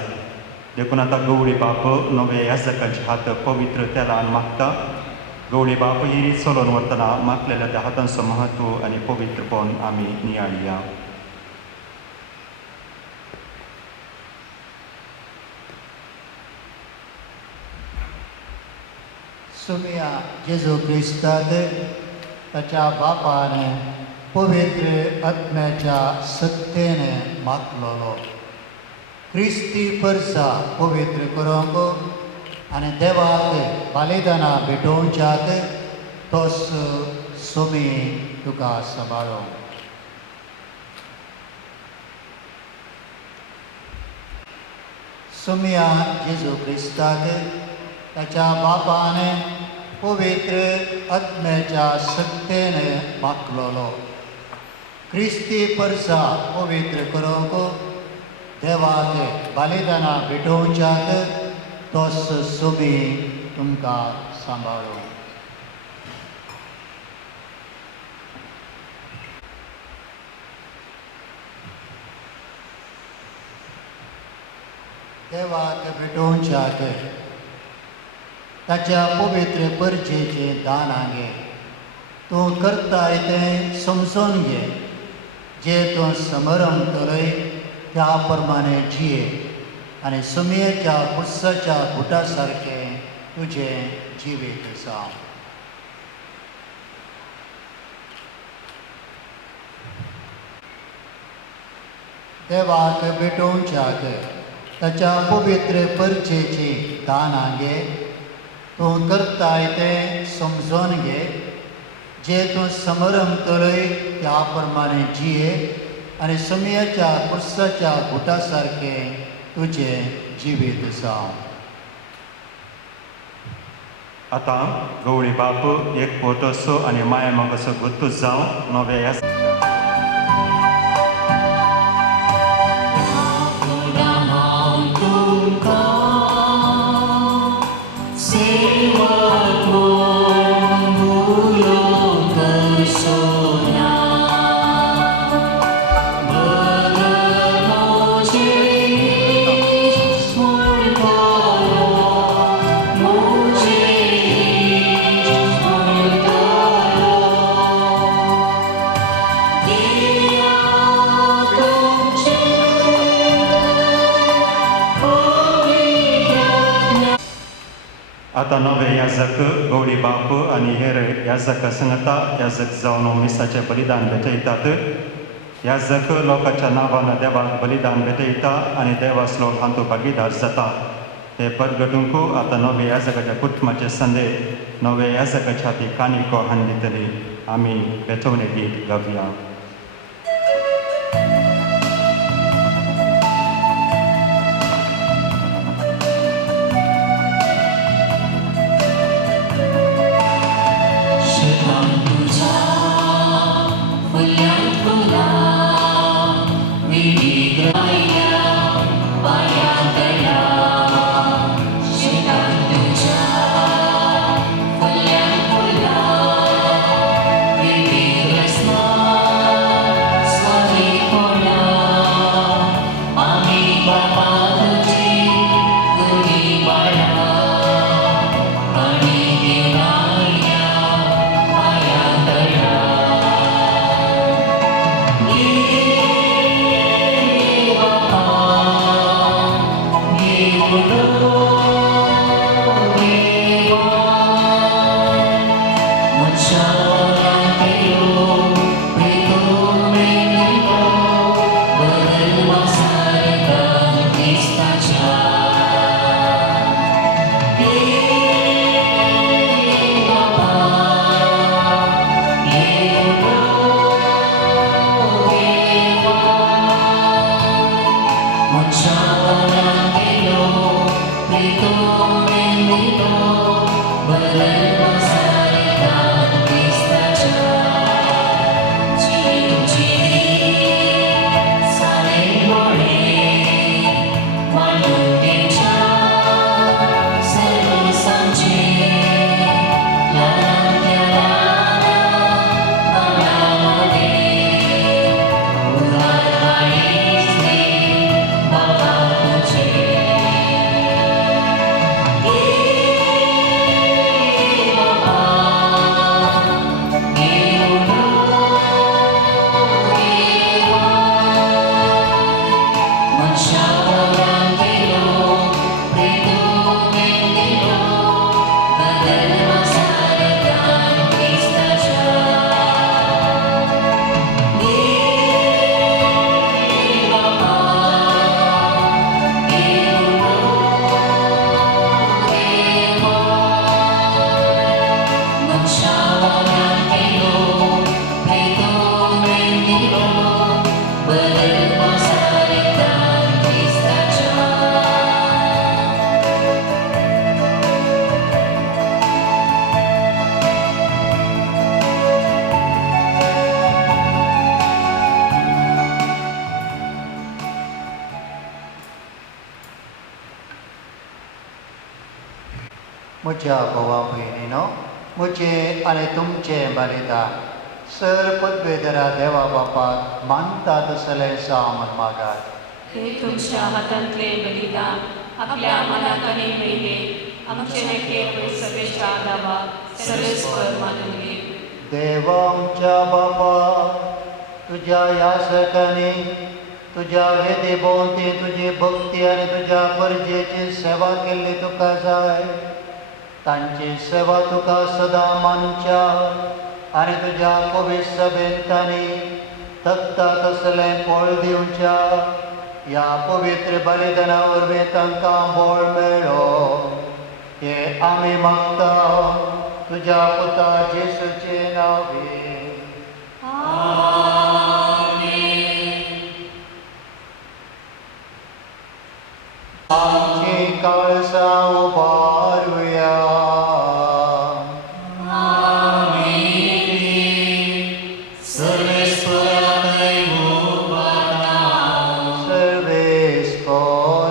देखून आतां गवळी बाप नव्या याजकांचे हात पवित्र तेलान मागता. गवळी बाप ही रीत चलोवन वतना मागलेल्या त्या हातांचो महत्व आनी पवित्रपण आमी नियाळया. सुमिया जेजू क्रिस्ताक ताच्या बापान पवित्र आत्म्याच्या सत्तेन मागलेलो. क्रिस्ती परसा पवित्र करूंक आनी देवाक बलिदानां भेटोवच्याक तोच सुमी तुका सांबाळो. सुमिया जेजू क्रिस्ताक ताच्या बापान पवित्र आत्म्याच्या सत्तेन मागलेलो. क्रिस्ती परसा पवित्र करूंक देवाक बलिदानां भेटोवच्याक तोच सुमी तुमकां सांबाळो. देवाक भेटोवच्याक ताच्या पवित्र परचेचें दान आगे तूं करताय तें समजून घे. जे तूं समरंभतलय त्या प्रमाणे जिये आनी सुमयेच्या पुस्साच्या गुटा सारकें तुजें जिवीत जावं. देवाक भेटोवच्याक ताच्या पवित्र परचेची दान आगे तूं करताय तें समजून घे. जे तूं समरमतलोय त्या प्रमाणे जिये आनी समयाच्या पुरसाच्या गुटा सारकें तुजें जिवीत जावं. आतां गवळी बाप एक पोटोसो आनी माय मगसो गुत्तूच जावं नवे ह्या आतां नवे याजक गवळी बाप आनी हेर याजक सांगता याजक जावन मिसाचें बलिदान भेटयतात. याजक लोकांच्या नांवान देवाक बलिदान भेटयता आनी देवासलो हातूंत भागीदार जाता. हे परगटूंक आतां नवे याजकाच्या कुटुंबाचे संदे नवे याजकाच्या ती काणिको हान दितली. आमी बेतवणे गीत गावया. म्हज्या भावा भयणीनो, म्हजें आनी तुमचें बलिदान सर पदवेदरा देवा बापाक मानता तसलें जावं मागात. हे तुमच्या हातांतले बलिदान आपल्या मनाकने मेले आमचे नेके सगळेच्या आदावा सर्वेस्वर मानून घे. देवा आमच्या बापा, तुज्या यासकांनी तुज्या वेदे भोंवती तुजी भक्ती आनी तुज्या परजेची सेवा केल्ली तुका जाय. तांची सेवा तुका सदां मानच्या आनी तुज्या पवित्र सभेंत तांणी थकता तसलें फळ दिवच्या. ह्या पवित्र बलिदाना वरवीं तांकां बळ मेळ्ळो हे आमी मागता तुझ्या पुता जेसूचे नावे आमची काळसा उबारूया सर्वेस्पर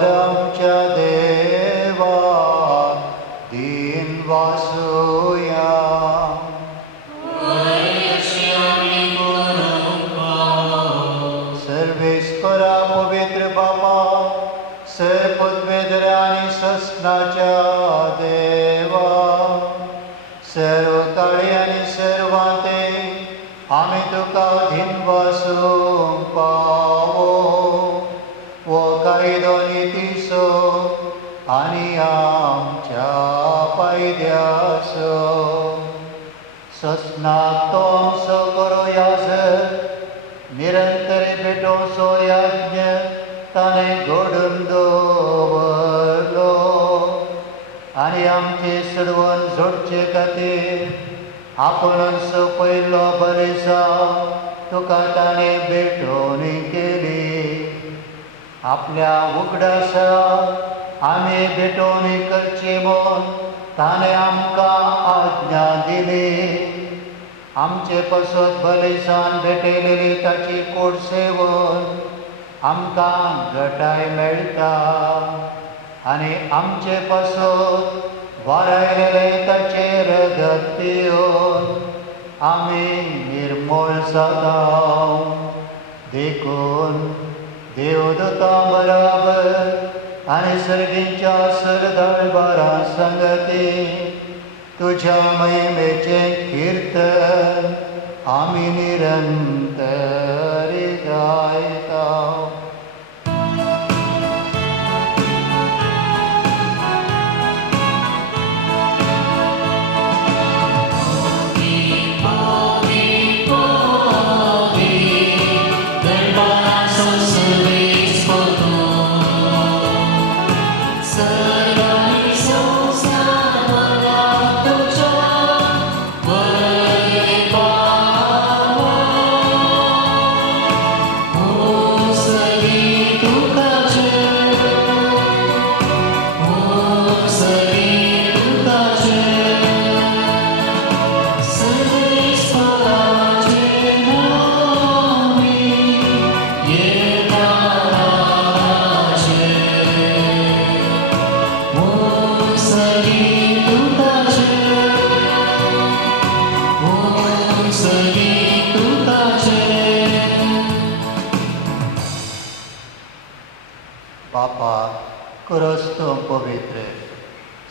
आमच्या देवा दिन वासूया सर्वेस्परा पवित्र बाबा सर्वपद्वेदर आणि ससनाच्या देवा सर्व काळी आणि सर्वांते आम्ही तुका दिन वासूंक पावो वो कायदो नितीसो आणि आमच्या पायद्यासो ससनाक तो आमचो बरो याजक निरंतर भेटोसो यज्ञ ताणे घडून दवरलो आनी आमचे सडवण जोडचे खातीर आपणच पयलो बलिसांव तुका ताणे भेटोवणी केली आपल्या उगडासा आमी भेटोवणी करची म्हूण ताणे आमकां आज्ञा दिली आमचे पसत बलिसान भेटयलेली ताची कूड सेवन आमकां घटाय मेळटा आनी आमचे पसत वारायलेले ताचे रगत पिवन आमी निर्मळ जाता देखून देवदूतां बराबर आनी सर्गींच्या सरदारबारां संगती तुझ्या महिमेचे कीर्तन आमी निरंतर गायता बापा करस तूं पवित्र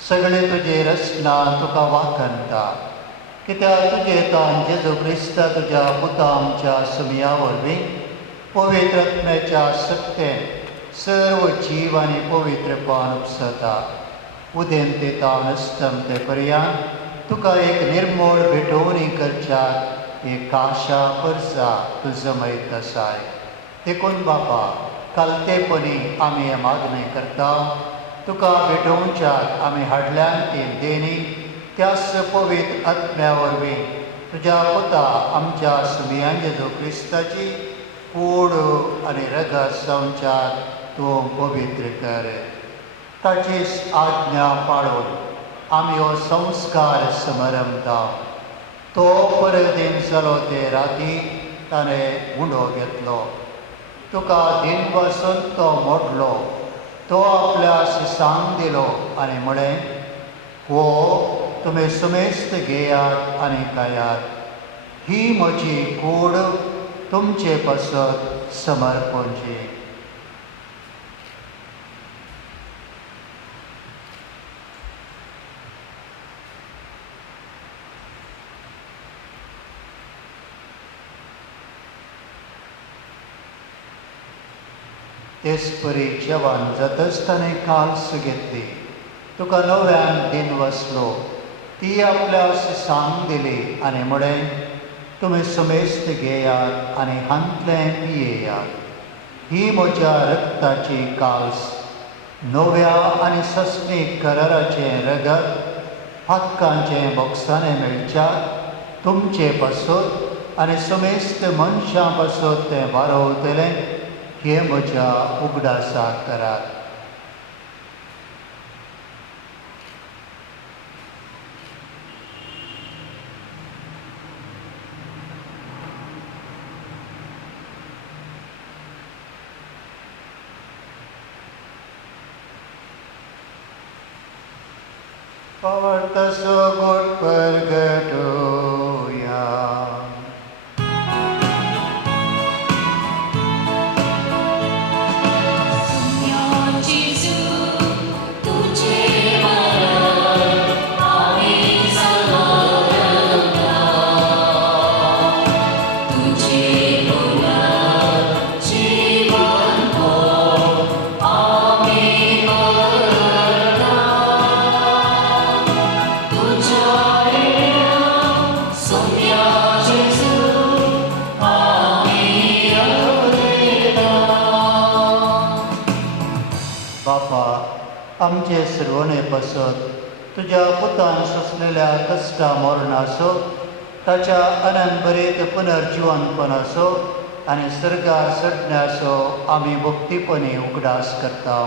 सगळे तुजे रचना तुका वाखणटा कित्याक तुजे तान जेजू क्रिस्ता तुज्या पुता आमच्या सुमया वरवीं पवित्र आत्म्याच्या सक्तेन सर्व जीव आनी पवित्रपण उपसता उदेन ते तावन अस्तम ते पर्यंत तुका एक निर्मळ भेटोवणी करच्याक एक आशा परसा तूं जमयत आसाय देखून बापा कालतेपणी आमी हे मागणी करता तुका भेटोवच्याक आमी हाडल्यान ती देणी त्याच पवित्र आत्म्या वरवीं तुज्या पुता आमच्या सुमयान जेजू क्रिस्ताची कूड आनी रगत संचार तूं पवित्र कर ताचीच आज्ञा पाळून आमी हो संस्कार समारंभता तो परदीन जालो ते राती ताणें उंडो घेतलो तुका दिन पासून तो मोडलो तो आपल्या शिसांक दिलो आनी म्हळें हो तुमी सुमेस्त घेयात आनी खायात ही म्हजी कूड तुमचे पसत समर्पणची तेच परी जेवण जातच ताणें काल्स घेतली तुका नव्यान दिन वसलो ती आपल्या शिसांक दिली आनी म्हळें तुमी सुमेस्त घेयात आनी हांतलें पियेयात ही म्हज्या रक्ताची काल्स नव्या आनी सस्तीक कराराचें रगत हक्कांचे बोगसाणे मेळच्या तुमचे पासत आनी समेस्त मनशां पासत तें वारोवतलें हे म्हज्या उगडासाक करात. Pavartaso God Purgatoria. आमचे सर्वणे पासत तुज्या पुतान सोंसलेल्या कश्टा मरणाचो ताच्या अनंतभरीत पुनर्जिवनपणाचो आनी सर्गार चडण्याचो आमी भक्तीपणी उगडास करता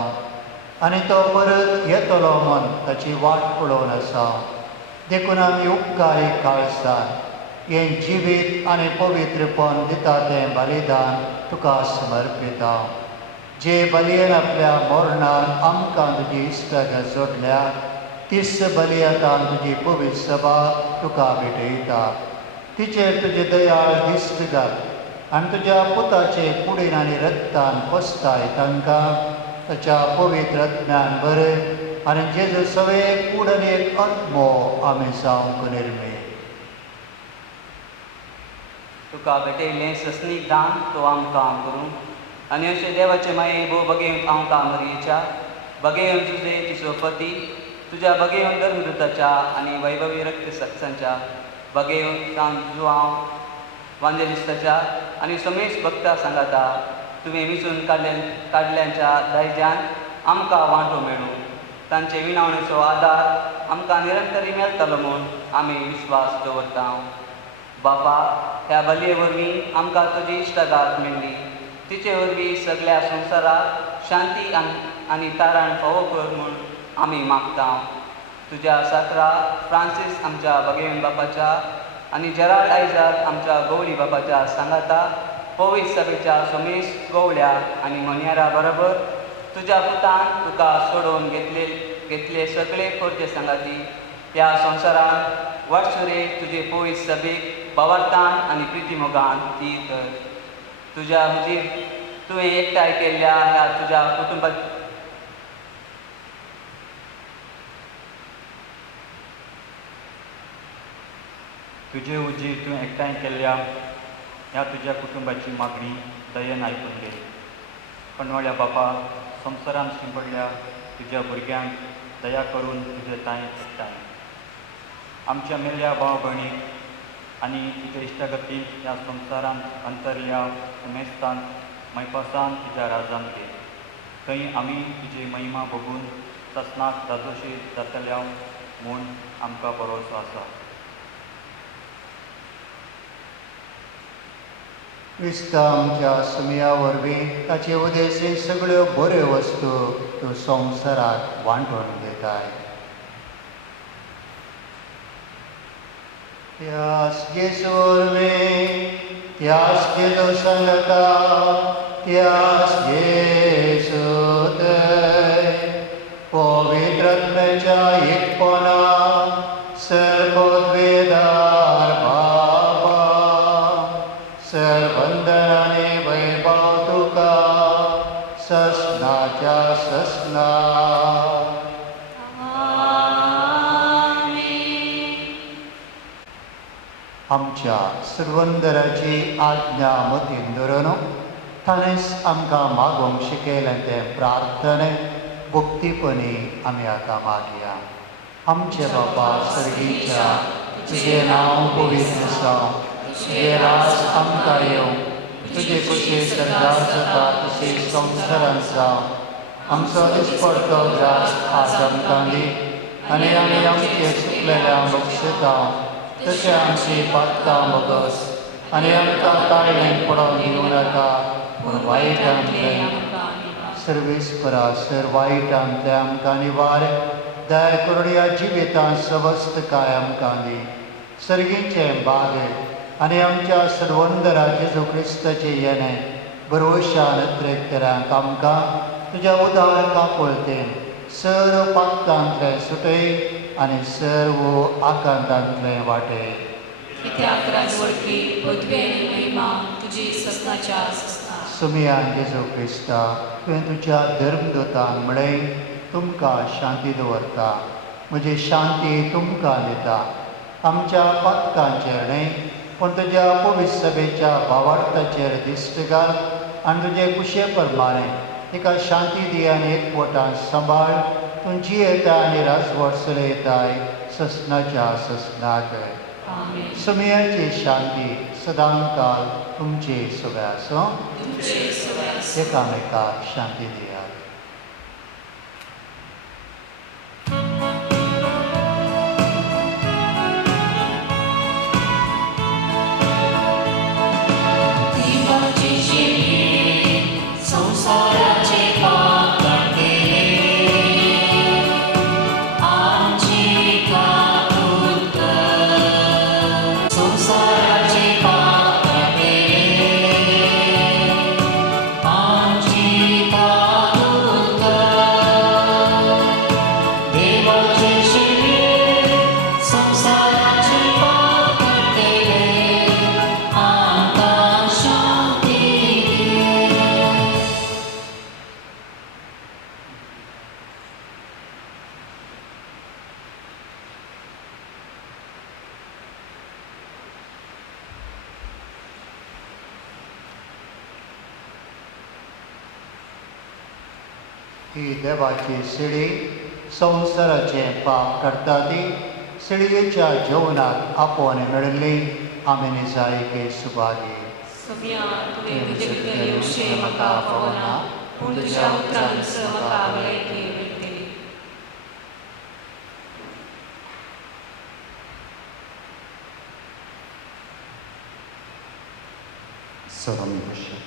आनी तो परत येतलो म्हूण ताची वाट पळोवन आसा. देखून आमी उपकारी काळजान हें जिवीत आनी पवित्रपण दिता तें बलिदान तुका समर्पिता. जे बलयेन आपल्या मरणान आमकां तुजी इश्टाक जोडल्या तीच बलयेंतान तुजी पवित्र सभा तुका भेटयता. तिचेर तुजे दयाळ दिश्ट घाल आनी तुज्या पुताचे कुडीन आनी रक्तान पसताय तांकां ताच्या पवित्र आत्म्यान बरें आनी जेजू सवे कूड आनी एक आत्मो आमी जावंक निर्मे. तुका भेटयलें सस्नीक दान तो आमकां करूं आनी अशें देवाचे माये भोव बगेन आमकां मरयेच्या बगेन तुजे तिचो पती तुज्या बगेन धर्मदूताच्या आनी वैभवी रक्त सक्सांच्या बगेन सांजुआंव वांजेलिस्ताच्या आनी समेश भक्ता सांगाता तुवें विचून काडल्यांच्या दायजान आमकां वांटो मेळूं. तांचे विणावणेचो आदार आमकां निरंतरी मेळटलो म्हूण आमी विश्वास दवरता. बापा, ह्या बलये वरवीं आमकां तुजी इश्टागात मेळ्ळी. तिचे वरवीं सगळ्या संवसाराक शांती आनी तारण फावो कर म्हूण आमी मागता. तुज्या साकरा फ्रांसीस आमच्या भगेवन बापाच्या आनी जेराल्ड आयजाक आमच्या गवळी बापाच्या सांगाता पवित्र सभेच्या समेश गवळ्या आनी मनियारा बरोबर तुज्या पुतान तुका सोडून घेतले सगळे परते सांगाती ह्या संवसारान वाटसुरे तुजे पवित्र सभेक भावार्थान आनी प्रिती मोगान ती कर. तुज्या हुजीर तुवें एकठांय केल्ल्या ह्या तुज्या कुटुंबात तुजे उजी तुवें एकठांय केल्ल्या ह्या तुज्या कुटुंबाची मागणी दयेन आयकून घे. कणवळ्या बापा, संवसारांत शिंपडल्या तुज्या भुरग्यांक दया करून तुजे तांय एकठांय. आमच्या मेल्ल्या भाव भयणीक आनी तुज्या इश्टागतीक ह्या संवसारांत अंतरल्या मेस्तान मैपासान तुज्या राजांत घे. थंय आमी तुजी महिमा बघून ससनाक जादोशी जातल्या म्हूण आमकां भरोसो आसा. क्रिस्तांच्या सुमया वरवीं ताचे उदेशी सगळ्यो बऱ्यो वस्तू तूं संवसाराक वांटून घेताय. त्यास जेजू वरवीं त्यास जेजू सांगता त्यास जेजू दय पवित्र आत्म्याच्या एकपणा सर्वोद्वेदार बाबा सर्वंदन आनी वैभव तुका ससनाच्या ससना. आमच्या सर्वंदराची आज्ञा मतीन धरून ताणेंच आमकां मागोवंक शिकयलें तें प्रार्थने भक्तीपणी आमी आतां मागया. आमचे बापा सर्गीच्या तुजें नांव पवित्र जावं, तुजें राज आमकां येवं, तुजे कशें सर्गार जाता तशें संवसारांत जावं. आमचो दिसपडटो ग्रास आज आमकां दी आनी आमी आमचे सुकलेल्या बक्षिता तशें आमची पातकां बगस आनी आमकां ताळ्यांत पडोवन दिवं नाका पूण वायटांतल्यान सर्वेस्परा सर वायटांतले आमकां निवार दया करून ह्या जिवितांत सवस्त काय आमकां दी सर्गीचें बाग आनी आमच्या सर्वंदरा जेजू क्रिस्ताचे येणे भरवशान त्रेकरांक आमकां तुज्या उदार कापळतेन सर्व पातकांतले सुटय आनी सर्व आकांतांतले वाटय. कित्याक राजवडकी पृथ्वी आनी महिमा तुजी ससनाच्या ससना. सुमयान जेजू क्रिस्ता तुवें तुज्या धर्मदूतांक म्हणय तुमकां शांती दवरता म्हजी शांती तुमकां दिता. आमच्या पातकांचेर न्हय पूण तुज्या पवित्र सभेच्या भावार्थाचेर दिश्ट घाल आनी तुजे कुशे प्रमाणे तिका शांती दी आनी एकवटान सांबाळ तूं जियेता आनी राजवट चलयताय ससनाच्या ससनाक. सुमयाची शांती सदां काल तुमचे सगळ्या एकामेकाक शांती दियात. ही देवाची शिडी संवसाराचें पाप करता ती शिडयेच्या जेवणाक आपोवन मेळिल्ली आमी निजायके सुबादी. सुमया तुवें म्हजे भितर येवचें म्हाका फावना पूण तुज्या उतरांच म्हाका भलायकी मेळटली. सरम बशी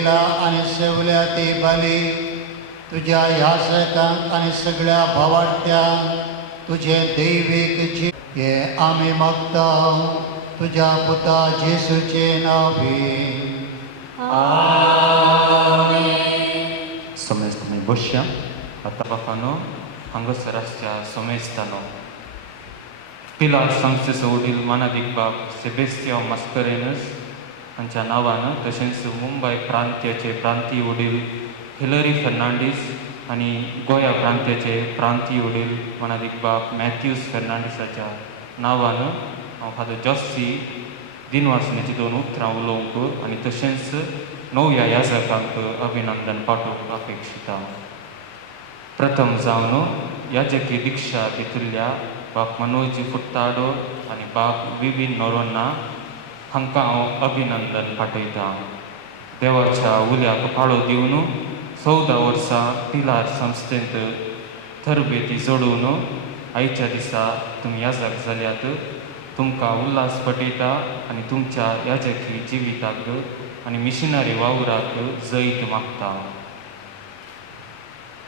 केला आणि सेवल्या ते बाले तुझ्या ह्या सेवकांक आणि सगळ्या भावार्थ्यांक तुझे दैवीक जी हे आमी मागता तुझ्या पुता जेसूचे नावे. समेस्तमे बसया. आता बापानो हांगसर आसच्या समेस्तानो पिलार संस्थेचो वडील मानादीक बाब सेबेस्तियांव मास्करेनस हांच्या नांवान तशेंच मुंबय प्रांत्याचे प्रांतीय वडील हिलरी फेर्नांडीस आनी गोंया प्रांत्याचे प्रांतीय वडील मानादीक बाब मॅथ्यूस फेर्नांडीसाच्या नांवान हांव फादर जॉस्सी दिनवासनेची 2 उतरां उलोवंक आनी तशेंच नव्या याजकांक अभिनंदन पाठोवंक अपेक्षिता. प्रथम जावन याजकी दिक्षा घेतिल्ल्या बाप मनोज फुट्टाडो आनी बाप विविन नोरोन्ना हांकां हांव अभिनंदन पाठयतां. देवाच्या उल्याक पाळो दिवन 14 वर्सां पिलार संस्थेंत तरबेती जोडून आयच्या दिसा तुमी याजक जाल्यात. तुमकां उल्हास पटयता आनी तुमच्या याजकी जिविताक आनी मिशनरी वावराक जैत मागता.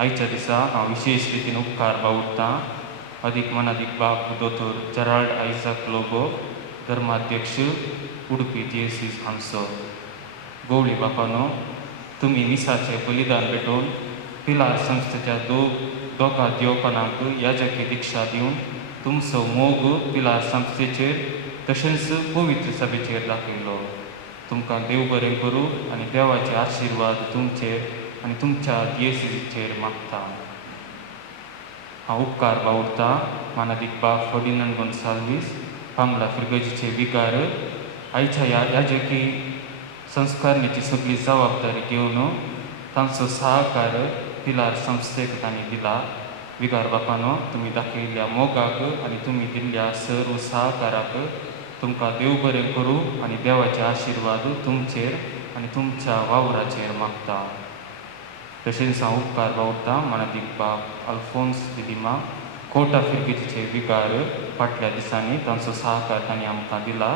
आयच्या दिसा हांव विशेश रितीन उपकार बावुरतां अदीक मनादीक बाप दोतोर जेराल्ड आयझॅक लोबो धर्माध्यक्ष उडपी दिएसीस हांगसर. गवळी बापानो तुमी मिसाचें बलिदान भेटोवन पिलार संस्थेच्या दोगा देवपणांक याजकी दिक्षा दिवन तुमचो मोग पिलार संस्थेचेर तशेंच पवित्र सभेचेर दाखयलो. तुमकां देव बरें करूं आनी देवाचे आशिर्वाद तुमचेर आनी तुमच्या दिएसीचेर मागता. हांव उपकार बावुरतां मानादीक बाब फर्डिनांड गोन्साल्वीस पांगला फ्रिगजीचे विगार आयच्या याजकी संस्कारणेची सगळी जबाबदारी घेवन तांचो सहकार पिलार संस्थेक तांणी दिला. विगार बापानो तुमी दाखयल्ल्या मोगाक आनी तुमी दिल्ल्या सर्व सहकाराक तुमकां देव बरें करूं आनी देवाचे आशिर्वाद तुमचेर आनी तुमच्या वावराचेर मागता. तशेंच हांव उपकार बावुरतां मानादीक बाब अल्फोन्स दिलिमा कोटा फिरगितीचे विगार फाटल्या दिसांनी तांचो सहकार तांणी आमकां दिला.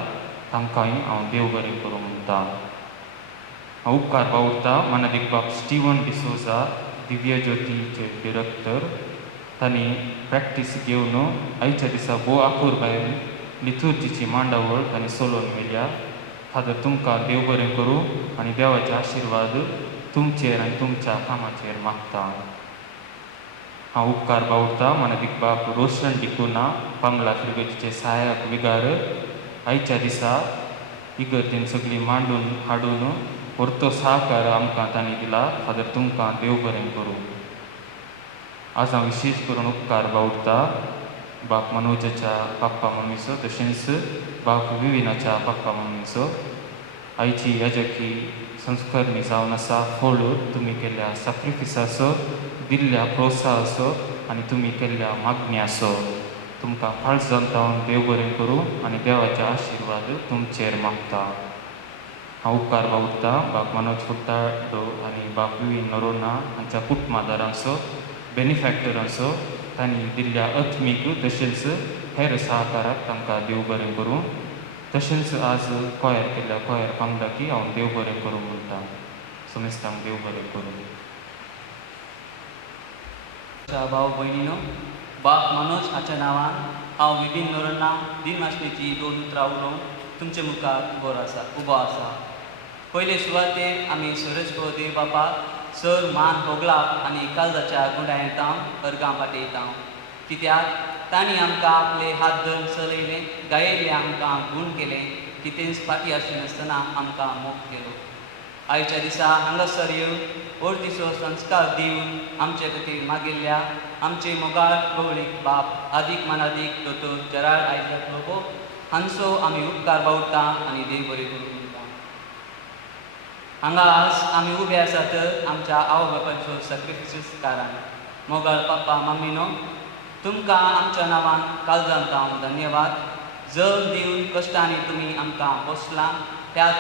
तांकांय हांव देव बरें करूं म्हणटा. हांव उपकार बावुरतां मानादीक बाब स्टीवन डिसोजा दिव्य ज्योतीचे डिरेक्टर. तांणी प्रॅक्टीस घेवन आयच्या दिसा भोव आखूर भायर लिथुर्जीची मांडावळ तांणी सोलोवन मेल्या. फादर तुमकां देव बरें करूं आनी देवाचे आशिर्वाद तुमचेर आनी तुमच्या कामाचेर मागता. हांव उपकार बावुरतां मानादीक बाब रोशन डिकुना पांगला फिरगजीचे सहाय्यक विगार. आयच्या दिसा इगर्जेन सगळी मांडून हाडून परतो सहकार आमकां तांणी दिला. फादर तुमकां देव बरें करूं. आज हांव विशेश करून उपकार बावुरतां बाप मनोजाच्या पाप्पा मम्मीचो तशेंच बाप विविनाच्या पाप्पा मम्मीचो. आयची याजकी संस्करणी जावन आसा फळ तुमी केल्ल्या सॅक्रिफिसाचो, दिल्ल्या प्रोत्साहाचो आनी तुमी केल्ल्या मागण्याचो. तुमकां फाळ जावन देव बरें करूं आनी देवाचे आशिर्वाद तुमचेर मागता. हांव उपकार बावुरतां बाप मनोज फुट्टाडो आनी बाप विवीन नोरोन्ना हांच्या कुटुंबादारांचो, बेनिफॅक्टरांचो. तांणी दिल्ल्या अत्मीक तशेंच हेर सहकाराक तांकां देव बरें करूं. तशेंच आज कोयर केल्ल्या कोयर पंगडाकी हांव देव बरें करूं म्हणटा. समेस्तांक देव बरें करूं. भाव भयणीनो बाप मनोज हाच्या नांवान हांव विभिन्न नोरोन्ना दिनवासनेची 2 उतरां उलोवंक तुमचे मुखार उबो आसा. पयले सुवातेर आमी सरस्वती देव बापाक सर मान होगलाप आनी काळजाच्या गुंडायेंतां अर्गां पाठयता. कित्याक तांणी आमकां आपले हात धरून चलयले, गायिल्ले आमकां गूण केले, कितेंच फाटी आसनासतना आमकां मोग केलो. आयच्या दिसा हांगासर येवन ओर्तीचो संस्कार दिवन आमचे खातीर मागिल्ल्या आमचे मोगाळ गवळीक बाप आदीक मनादीक दोतोर जेराल्ड आयझॅक लोबो हांचो आमी उपकार बावुरता आनी देव बरें करूं म्हणटा. हांगा आज आमी उबे आसात आमच्या आवय बापायचो सॅक्रिफिसीस कारण. मोगाळ पाप्पा मम्मीनो तुमकां आमच्या नांवान काळजांत हांव धन्यवाद. जग दिवन कश्टांनी तुमी आमकां पोसलां त्या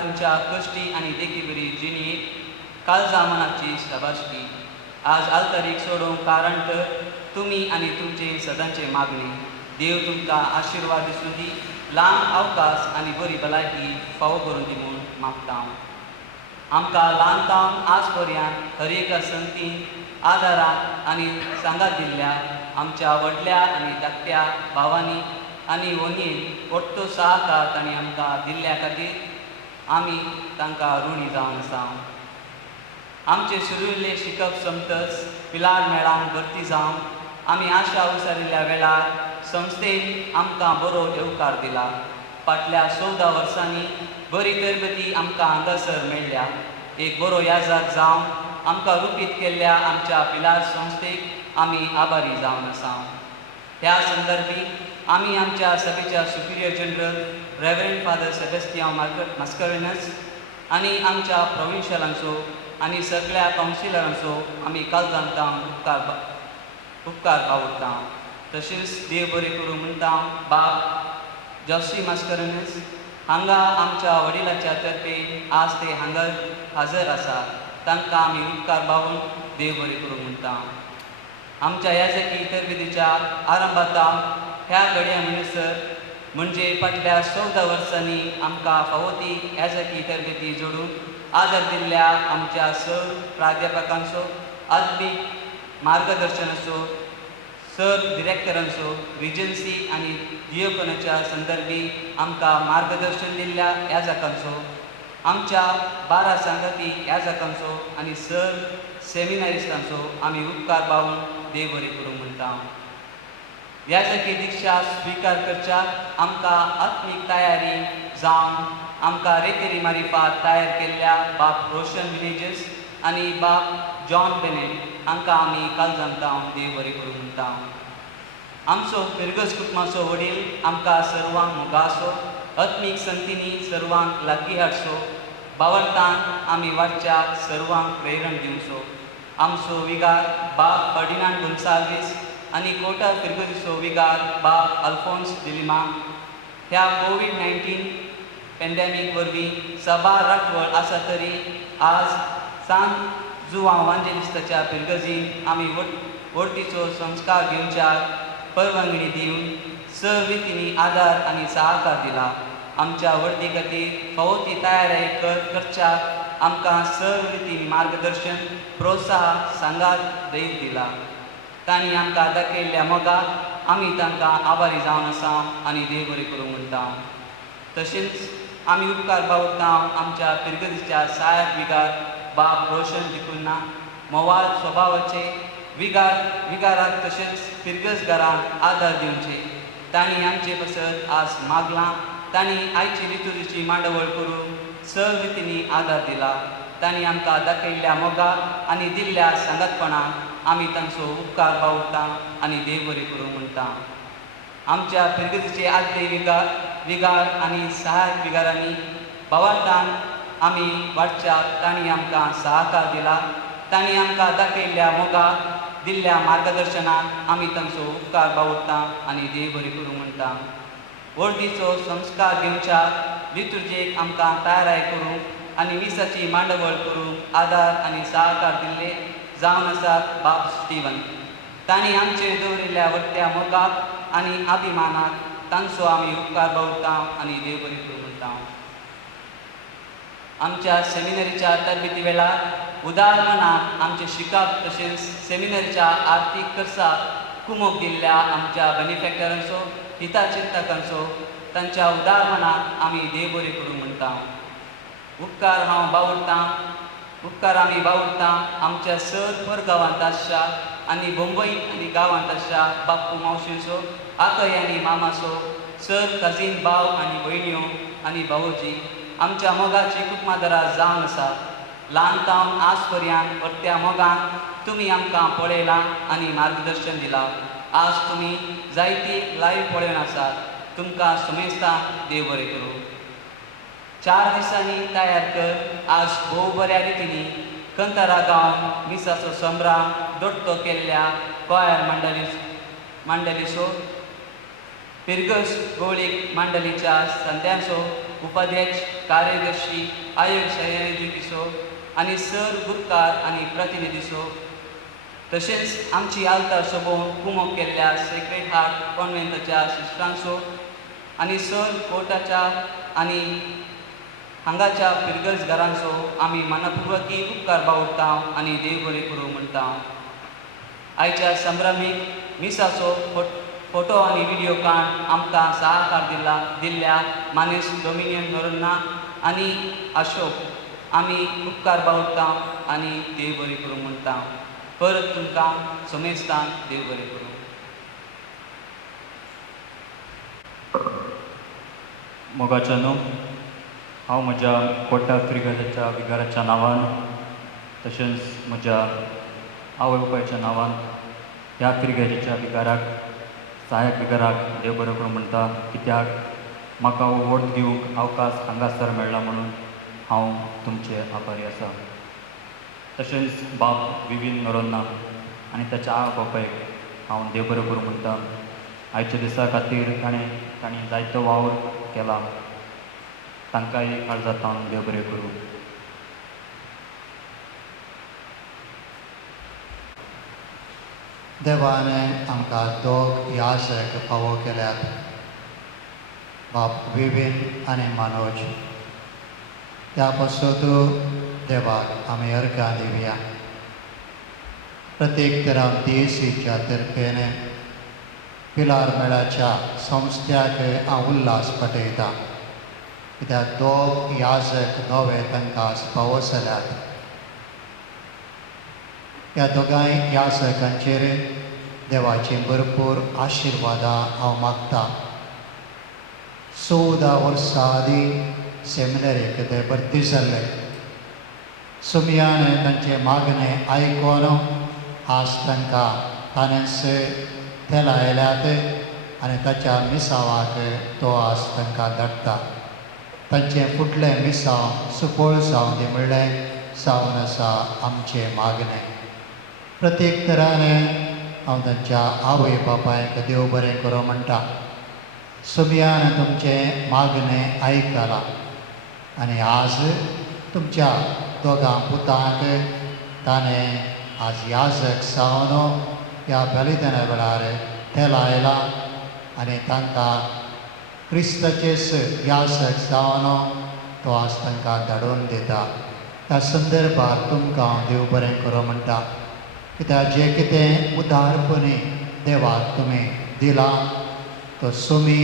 तुमच्या कश्टी आनी देखी बरी जिणेक काळजां मनाची शाबासकी. आज आल्तारीक सोडूंक कारण तर तुमी आनी तुमचे सदांचे मागणी. देव तुमकां आशिर्वाद दिसूं दी, लांब अवकाश आनी बरी भलायकी फावो करून दी म्हूण मागता. आमकां ल्हानतावन आज पर्यंत हर एका संगतीन आदाराक आनी सांगात दिल्ल्या आमच्या व्हडल्या आनी धाकट्या भावांनी आनी भयणींक परतो सहकार तांणी आमकां दिल्ल्या खातीर आमी तांकां ऋणी जावन आसा. आमचे सुरिल्ले शिकप समतच पिलार मेळान भरती जावन आमी आशा उसारिल्ल्या वेळार संस्थेन आमकां बरो येवकार दिला. फाटल्या 14 वर्सांनी बरी तरबेती आमकां हांगासर मेळ्ळ्या. एक बरो याजक जावन आमकां रुपीत केल्ल्या आमच्या पिलार संस्थेक आमी आभारी जावन आसा. ह्या संदर्भी आमी आमच्या सभेच्या Superior general reverend father Sebastian Mascarenhas आनी आमच्या प्रोविन्शियलांचो आनी सगळ्या कावन्सिलरांचो आमी काळजांतान उपकार बावरता. तशेंच देव बरें करूं म्हणटा बाब जॉसी मास्करेनस हांगा आमच्या वडिलांच्या तर्फे आज ते हांगा हजर आसा. तांकां आमी उपकार बावून देव बरें करूं म्हणटा. आमच्या याजकी तरबेतीच्या आरंभातान ह्या घडया म्हणसर म्हणजे फाटल्या 14 वर्सांनी आमकां फावो ती याजकी तरबेती जोडून आदार दिल्ल्या आमच्या सर प्राध्यापकांचो आत्मीक मार्गदर्शनाचो सर डिरेक्टरांचो रिजन्सी आनी दियोपनाच्या संदर्भी आमकां मार्गदर्शन दिल्ल्या याजकांचो आमच्या 12 सांगाती याजकांचो आनी सर सेमिनारिस्टांचो आमी उपकार बावून देव बरें करूं म्हणटा. याजकी दिक्षा स्विकार करच्याक आमकां आत्मीक तयारी जावन आमकां रेतेरी मारिफात तयार केल्ल्या बाब रोशन विलेजस आनी बाब जॉन बेनेट हांकां आमी काळजांतावन देव बरें करूं म्हणटा. आमचो फिरगस कुटुंबाचो वडील आमकां सर्वांक मोगासो आत्मीक संतीनी सर्वांक लागीं हाडचो. बावरतान आमी वाडच्याक सर्वांक प्रेरण दिवचो. आमचो विगार बाब फर्डिनांड गोन्साल्वीस आनी कोटा फिरगसीचो विगार बाब अल्फोन्स डिलिमा ह्या कोविड-19 पॅन्डेमीक वरवीं सभा राखवळ आसा तरी आज सांज जुवा वांजेलिस्ताच्या फिरगजीन आमी वर्तीचो संस्कार घेवच्याक परवानगी दिवन सवितींनी आदार आनी सहकार दिला. आमच्या वर्ती खातीर फावो ती तयारी करच्याक आमकां सवितींनी मार्गदर्शन प्रोत्साहन सांगात दैत दिला. तांणी आमकां दाखयल्ल्या मोगाक आमी तांकां आभारी जावन आसा आनी देव बरें करूं म्हणटा. तशेंच आमी उपकार बावरता आमच्या फिरगतीच्या सहाय्यक विगार बाब रोशन दिकुन्ना मोवाळ स्वभावाचे विगाराक तशेंच फिरगसगारांक आदार दिवचे. तांणी आमचे पसत आज मागलां. तांणी आयची लितुरीची मांडवळ करून सवितींनी आदार दिला. तांणी आमकां दाखयल्ल्या मोगाक आनी दिल्ल्या सांगातपणाक आमी तांचो उपकार बावरता आनी देव बरें करूं म्हणटा. आमच्या फिरगतीचे आदले विगार आनी सहाय्यक विगारांनी बावरतान आमी वाडच्याक तांणी आमकां सहकार दिला. तांणी आमकां दाखयल्ल्या मोगाक दिल्ल्या मार्गदर्शनाक आमी तांचो उपकार बावरता आनी देव बरें करूं म्हणटा. वर्तीचो संस्कार घेवच्याक लितुर्जेक आमकां तयाराय करूं आनी मिसाची मांडवळ करूं आदार आनी सहकार दिल्ले जावन आसात बाब स्टीवन. तांणी आमचेर दवरिल्ल्या वर्त्या मोगाक आनी अभिमानाक तांचो आमी उपकार बावरता आनी देव बरें करूं म्हणटा. आमच्या सेमिनरीच्या तरबेती वेळार उदार मनान आमचे शिकप तशेंच सेमिनरीच्या आर्थीक खर्चाक कुमक दिल्ल्या आमच्या बेनिफॅक्टरांचो हिताचिंतकांचो तांच्या उदार मनाक आमी देव बरें करूं म्हणटा. उपकार आमी बावरता आमच्या सर गांवांत आसच्या आनी मुंबय आनी गांवांत आसच्या बाप्पू मावशेचो आकय आनी मामाचो सर कजीन भाव आनी भयण्यो आनी भावोजी आमच्या मोगाची कुटुंबादारां जावन आसात. ल्हानतावन आज पर्यंत परत्या मोगान तुमी आमकां पळयलां आनी मार्गदर्शन दिलां. आज तुमी जायती लायव्ह पळोवन आसात. तुमकां सुमेस्तां देव बरें करूं. 4 दिसांनी तयार कर आज भोव बऱ्या रितीनी कंतारा गांव मिसाचो संभ्रम दोट्टो केल्ल्या कॉयर मंडलीचो फिरगस गोळीक मंडलीच्या संत्यांचो उपाध्यक्ष कार्यदर्शी आयोग संयोजकीचो आनी सर गुरकार आनी प्रतिनिधीचो तशेंच आमची आल्तार सोबोवन कुमक केल्ल्या सेक्रेड हार्ट कॉन्व्हेंटाच्या सिस्टरांचो आनी सर कोर्टाच्या आनी हांगाच्या पिरगल्स घरांचो आमी मनपूर्वकी उपकार बावडटा आनी देव बरें करूं म्हणटा. आयच्या संभ्रमीक मिसाचो फोटो आनी व्हिडिओ काण आमकां सहकार दिल्ल्या मानेस डोमिनियन नोरन्ना आनी अशोक आमी उपकार बावडटा आनी देव बरें करूं म्हणटा. परत तुमकां सोमेस्तान देव बरें करूं. मोगाच्यानो हांव म्हज्या पोटा फ्रिगराच्या विगाराच्या नांवान तशेंच म्हज्या आवय बापायच्या नांवान ह्या फ्रिगरीच्या विगाराक सहाय्यक विगाराक देव बरें करूं म्हणटा. कित्याक म्हाका हो वोट दिवंक अवकाश हांगासर मेळ्ळा म्हणून हांव तुमचे आभारी आसा. तशेंच बाब विवीन नोरोन्ना आनी ताच्या आवय बापायक हांव देव बरें करूं म्हणटा. आयच्या दिसा खातीर तांणी जायतो वावर केला. तांकांय काळजांतल्यान देव बरें करूं. देवान आमकां दोग यासक फावो केल्यात, बाप विवीन आनी मनोज. त्या पासून देवाक आमी अर्घां दिवया. प्रत्येक तरां देसीच्या तर्फेन पिलार मेळाच्या संस्थ्याक हांव उल्हास पटयता. कित्याक दोग याजक नवे तांकां फावो जाल्यात. ह्या दोगांय याजकांचेर देवाची भरपूर आशिर्वादां हांव मागतां. 14 वर्सां आदीं सेमिनरीक ते भरती जाल्ले. सुमयान तांचे मागणें आयकोन आज तांकां ताणेंच ते लायल्यात आनी ताच्या मिसावाक तो आज तांकां धाडटा. तांचें फुडलें मिसांव सुपळ जावन दी म्हणलें जावन आसा आमचें मागणें. प्रत्येक तरान हांव तांच्या आवय बापायक देव बरें करूं म्हणटा. सुमयान तुमचें मागणें आयकलां आनी आज तुमच्या दोगां पुतांक ताणें आज याजक जावन ह्या बलिदाना वेळार ते लायलां आनी तांकां क्रिस्ताचेच याजक जावन तो आज तांकां धाडून दिता. ह्या संदर्भांत तुमकां हांव देव बरें करूं म्हणटा. कित्याक जें कितें उदारपणी देवाक तुमी दिलां तो सुमी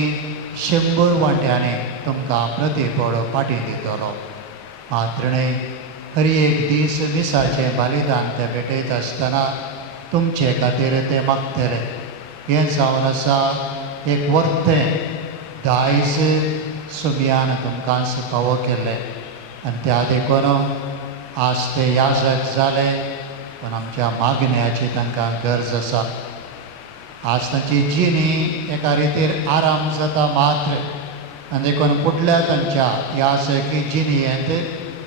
100 वांट्यांनी तुमकां प्रतिफळ फाटीं दितलो. मात्र न्हय, हर एक दीस मिसाचें बलिदान ते भेटयत आसतना तुमचे खातीर ते मागतले. हें जावन आसा एक वर्तें दायज सुमयान तुमकां फावो केल्लें आनी त्या देखून आज ते याजक जाले. पण आमच्या मागण्याची तांकां गरज आसा. आज तांची जिणी एका रितीर आराम जाता मात्र आनी देखून फुडल्या तांच्या याजकी जिणयेंत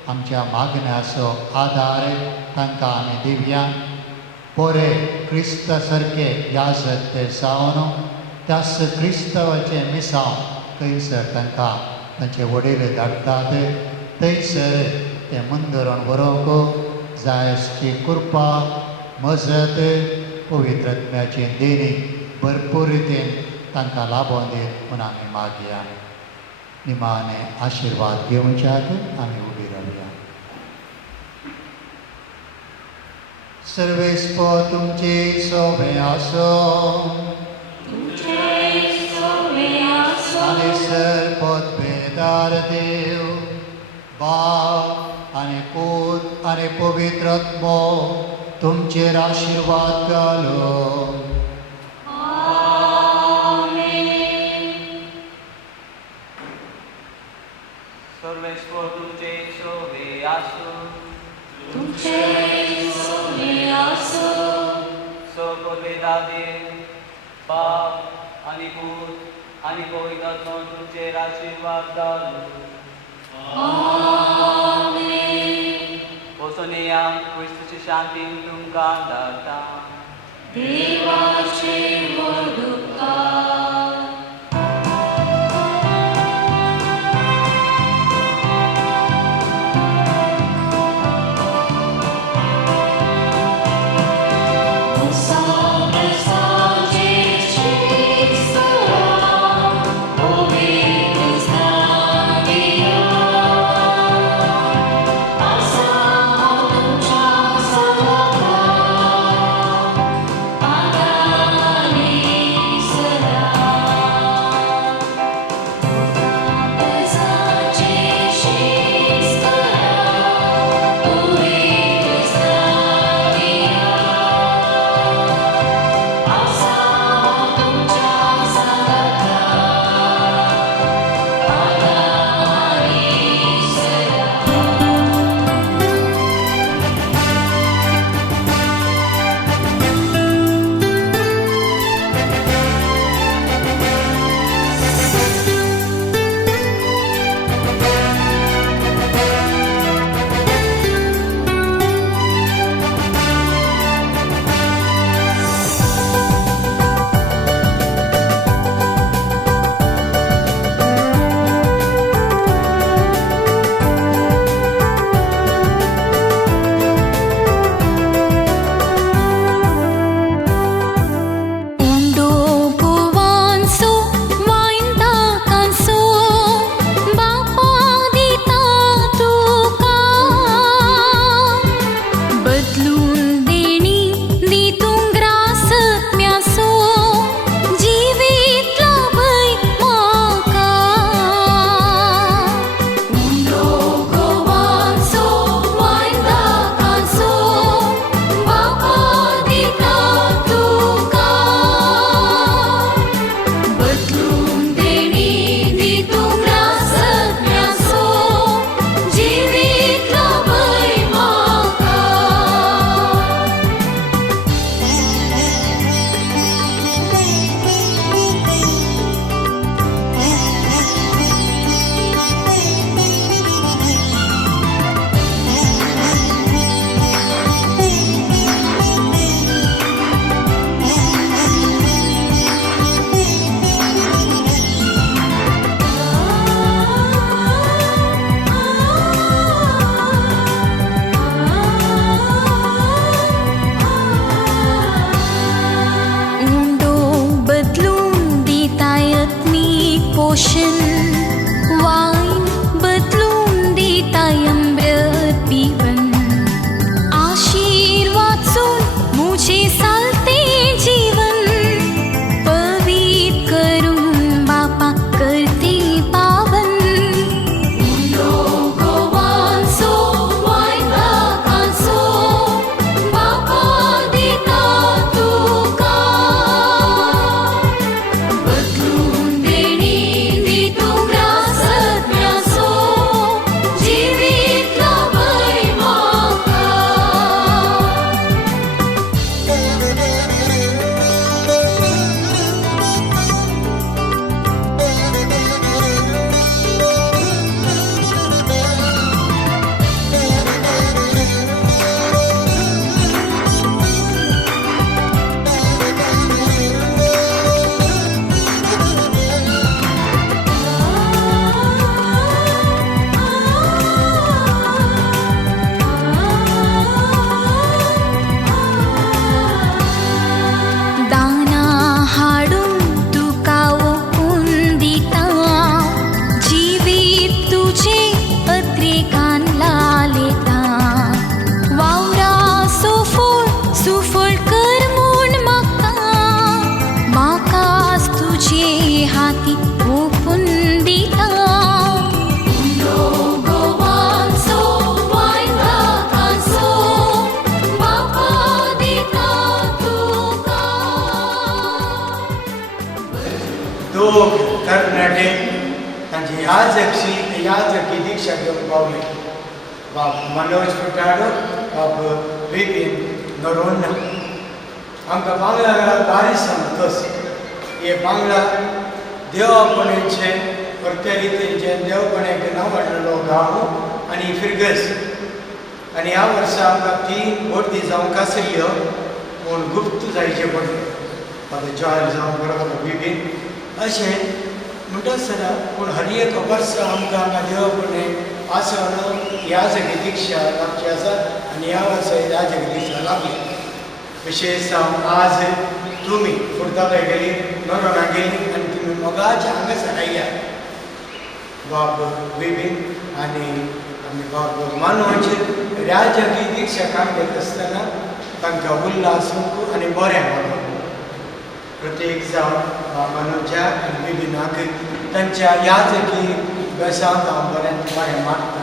आमच्या मागण्याचो आदार तांकां आमी दिवया. बरे क्रिस्ता सारके याजक ते जावन त्याच क्रिस्तवाचें मिसांव खंयसर तांकां तांचे वडील धाडटात थंयसर ते मंदिरान व्हरूंक जाय आसची कृपा मजत पवित्रात्म्याची देणी भरपूर रितीन तांकां लाबोवन दीत म्हूण आमी मागया. निमाणे आशिर्वाद घेवच्याक आमी उबी रावया. सर्वेस्प तुमचे सोबे आसो आनी सर्वपद बेदार देव बाप आनी पूत आनी पवित्र आत्मो तुमचेर आशिर्वाद घालो. सर्वेस्व तुमचे सोबे आसूं सोबेदा देव बाप आनी पूत आनी पवित्र आत्मो तुमचेर आशिर्वाद घालो. वचून या क्रिस्ताची शांती तुमकां धाडटा. Oh दोग तरणाटे तांची याजकी दीक्षा घेवन पावले. बाब मनोज फुटाडो, बाब विपिन नरोन्ना. आमकां बांगला घरात बारी समतोस. हे बांगला देवपणेचे परत्या रितीचे देवपणेक नांवडलेलो गांव आनी फिरगस. आनी ह्या वर्सा आमकां 3 वर्दी जावंक आशिल्ल्यो पूण गुप्त जायचे पडले. आतां जॉयन जावं बरोबर विपिन अशें म्हणटासतना पूण हर एक वर्स आमकां हांगा देवपणे आसन याजकी दीक्षा लागची आसा आनी ह्या वर्सा याजकी दीक्षा लागली. विशेश जावन आज तुमी फुडताले गेली नोरोना गेली आनी तुमी मोगाच्या हांगासर आयल्या. बाब विपिन आनी बाब मनोज याजकी दीक्षा काम घेत आसतना तांकां उल्हासूंक आनी बरें म्हणून प्रत्येक जावन मनोजा आनी विपिनाक तांच्या याजकी बेसांत हांव बरें मागता.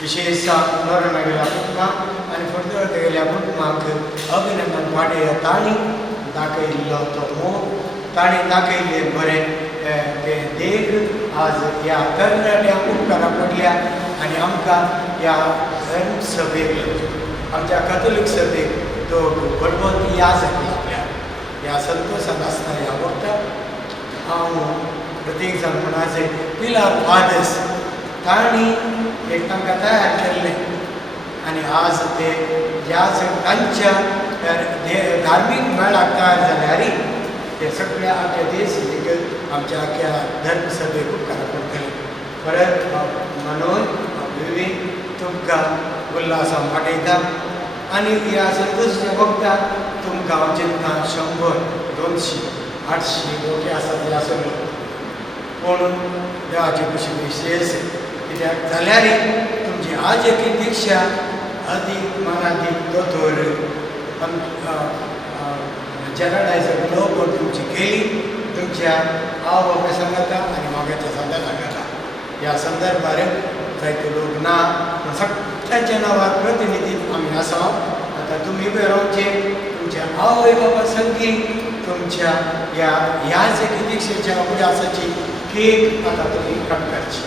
विशेश जावन नोरोना गेल्या कुटुंबाक आनी फुडत गेल्या कुटुंबाक अभिनंदन पाडे. तांणी दाखयल्लो तो मोग, तांणी दाखयल्ले बरें तें देग आज ह्या तरणाट्यांक उपकारा पडल्या आनी आमकां ह्या धर्म सभेक आमच्या कॅथोलीक सभेक तो घडवत याजक लागल्या. ह्या संतोशान आसता ह्या वखदाक हांव प्रत्येक जाण कोणाचे पिलार फादर्स तांणी एक तांकां तयार केल्लें आनी आज ते याजक तांच्या धार्मीक मेळाक तयार जाल्यारय ते सगळ्या आख्या देश आमच्या आख्या धर्म सभेक उपकार पडटले. परत मनोज विपिन तुमकां उल्हासान वाटयता आनी ह्या संतोशच्या वखदाक तुमकां हांव चिंता 100, 200, 800 लोक आसात ते आसले पूण देवाचे कुशी विशेश कित्याक जाल्यारय तुमची याजकी दीक्षा अदीक मनादीक दोतोर जनरलायझर लोक तुमची केली तुमच्या आवय बापाय सांगाता आनी मोगाच्या सांगाता घाला. ह्या संदर्भार जायते लोक ना पूण सगळ्यांच्या नांवार प्रतिनिधी आमी आसा. आतां तुमी उबे रावचे तुमच्या आवय बापाय संगी तुमच्या ह्या याजकी दीक्षेच्या उल्हासाची केक आतां तुमी कट करची.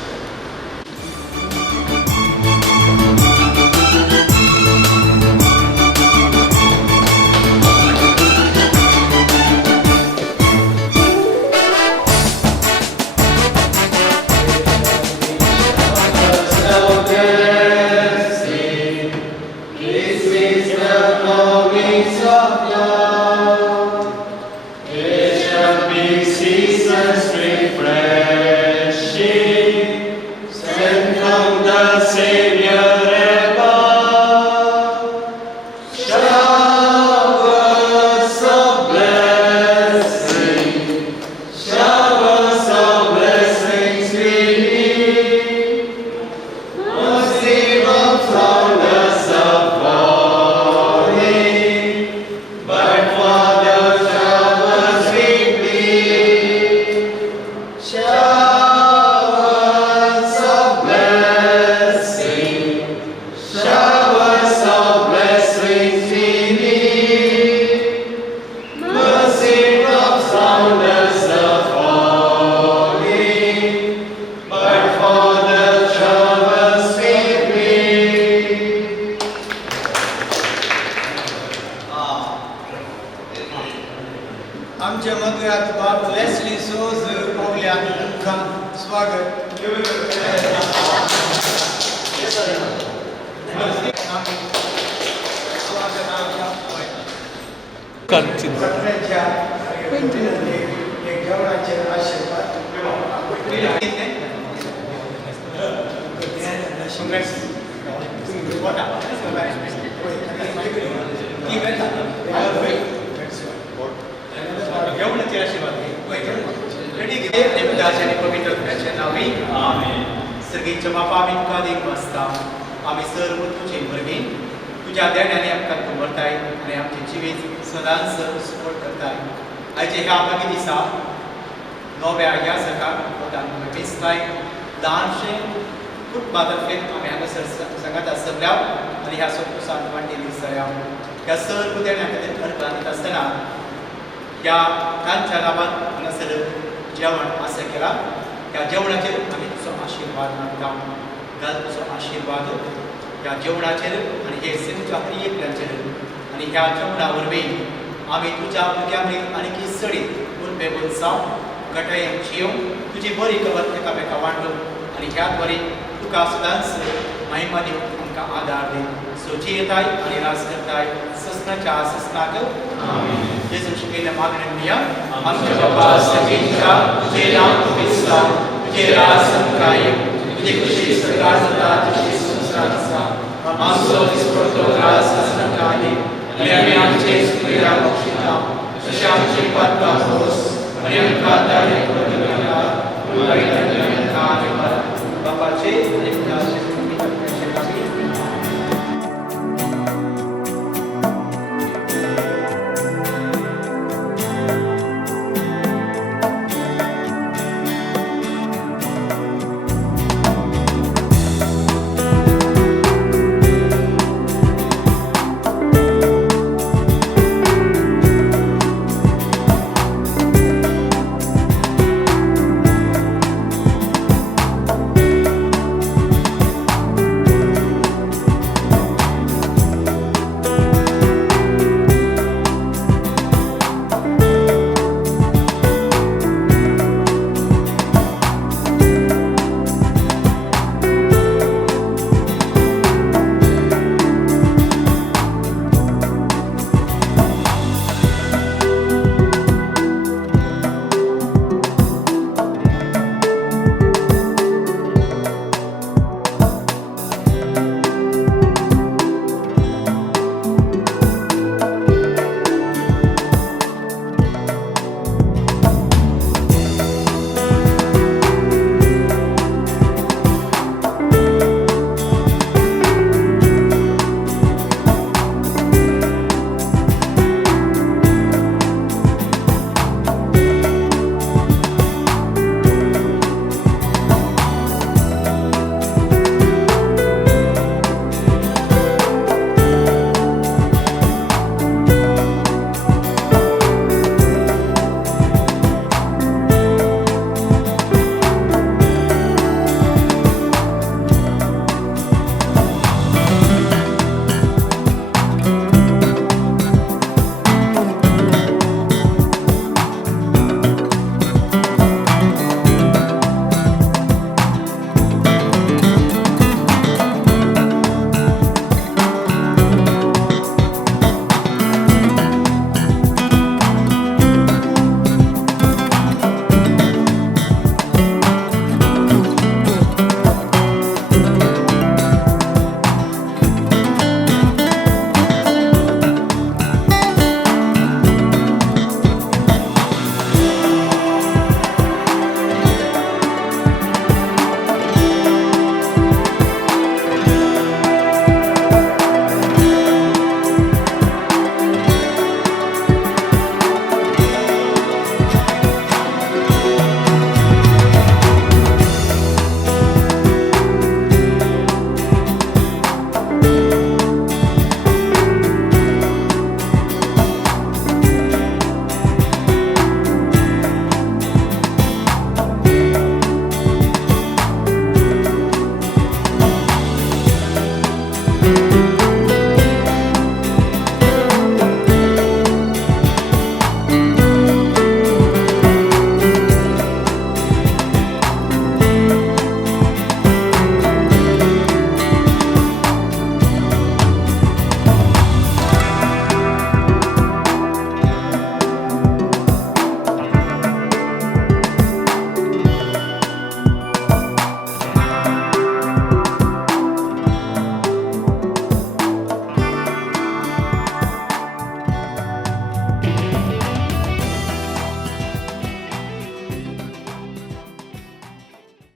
आमच्या मदत बाब लेस्ली सोज पावल्या तुमकां स्वागत. सगळ्यांच्या एक जेवणाचे आशीर्वाद जेवणाचे आशीर्वाद निमित्ताच्या पवित्र नावी सर्गीच्या बापा आमी तुका देख वाचता. आमी सर्व तुजे भरगीं तुज्या देण्याने आमकां दवरताय आनी आमचे जिवीत सदांच सुपट करताय. आयचे ह्या बागी दिसा नव्या ह्या सकाळ दिसताय ल्हानशें फुटपाथाफेर आमी हांगासर सांगात आसल्या आनी ह्या संतोशांत वांटेली दिसया. ह्या सर्व देण्या खातीर अर्पण आसतना ह्या तांच्या नांवान हांगासर जेवण आसा केला त्या जेवणाचेर आमी तुजो आशिर्वाद मागता घाल तुजो आशिर्वाद ह्या जेवणाचेर आनी हे सगळ्या प्रियेंतल्याचेर आनी ह्या जेवणा वरवीं आमी तुज्या भुरग्यां मदीं आनीक चडीत उर्बे बनसाव गटायेन जियोंक तुजी बरी खबर एकामेका वांटून आनी ह्या द्वारे तुका सदांच महिमा दिवंक आमकां आदार दी सोची येताय आनी रास करताय ससनाच्या ससनाक जेजू शिकयल्या मागणेन म्हणया आमच्या बाबा सगळींच्या तुजें नांव पवित्र जावं तुजें राज संकाय तुजी खुशी सगळा जाता तुजी संसार आसा आमचो दिसपडटो रास संकाय आनी आमी आमचे सुविधा बक्षिता तशें आमची पातळा भोस आनी आमकां दाडे बापाचे आनी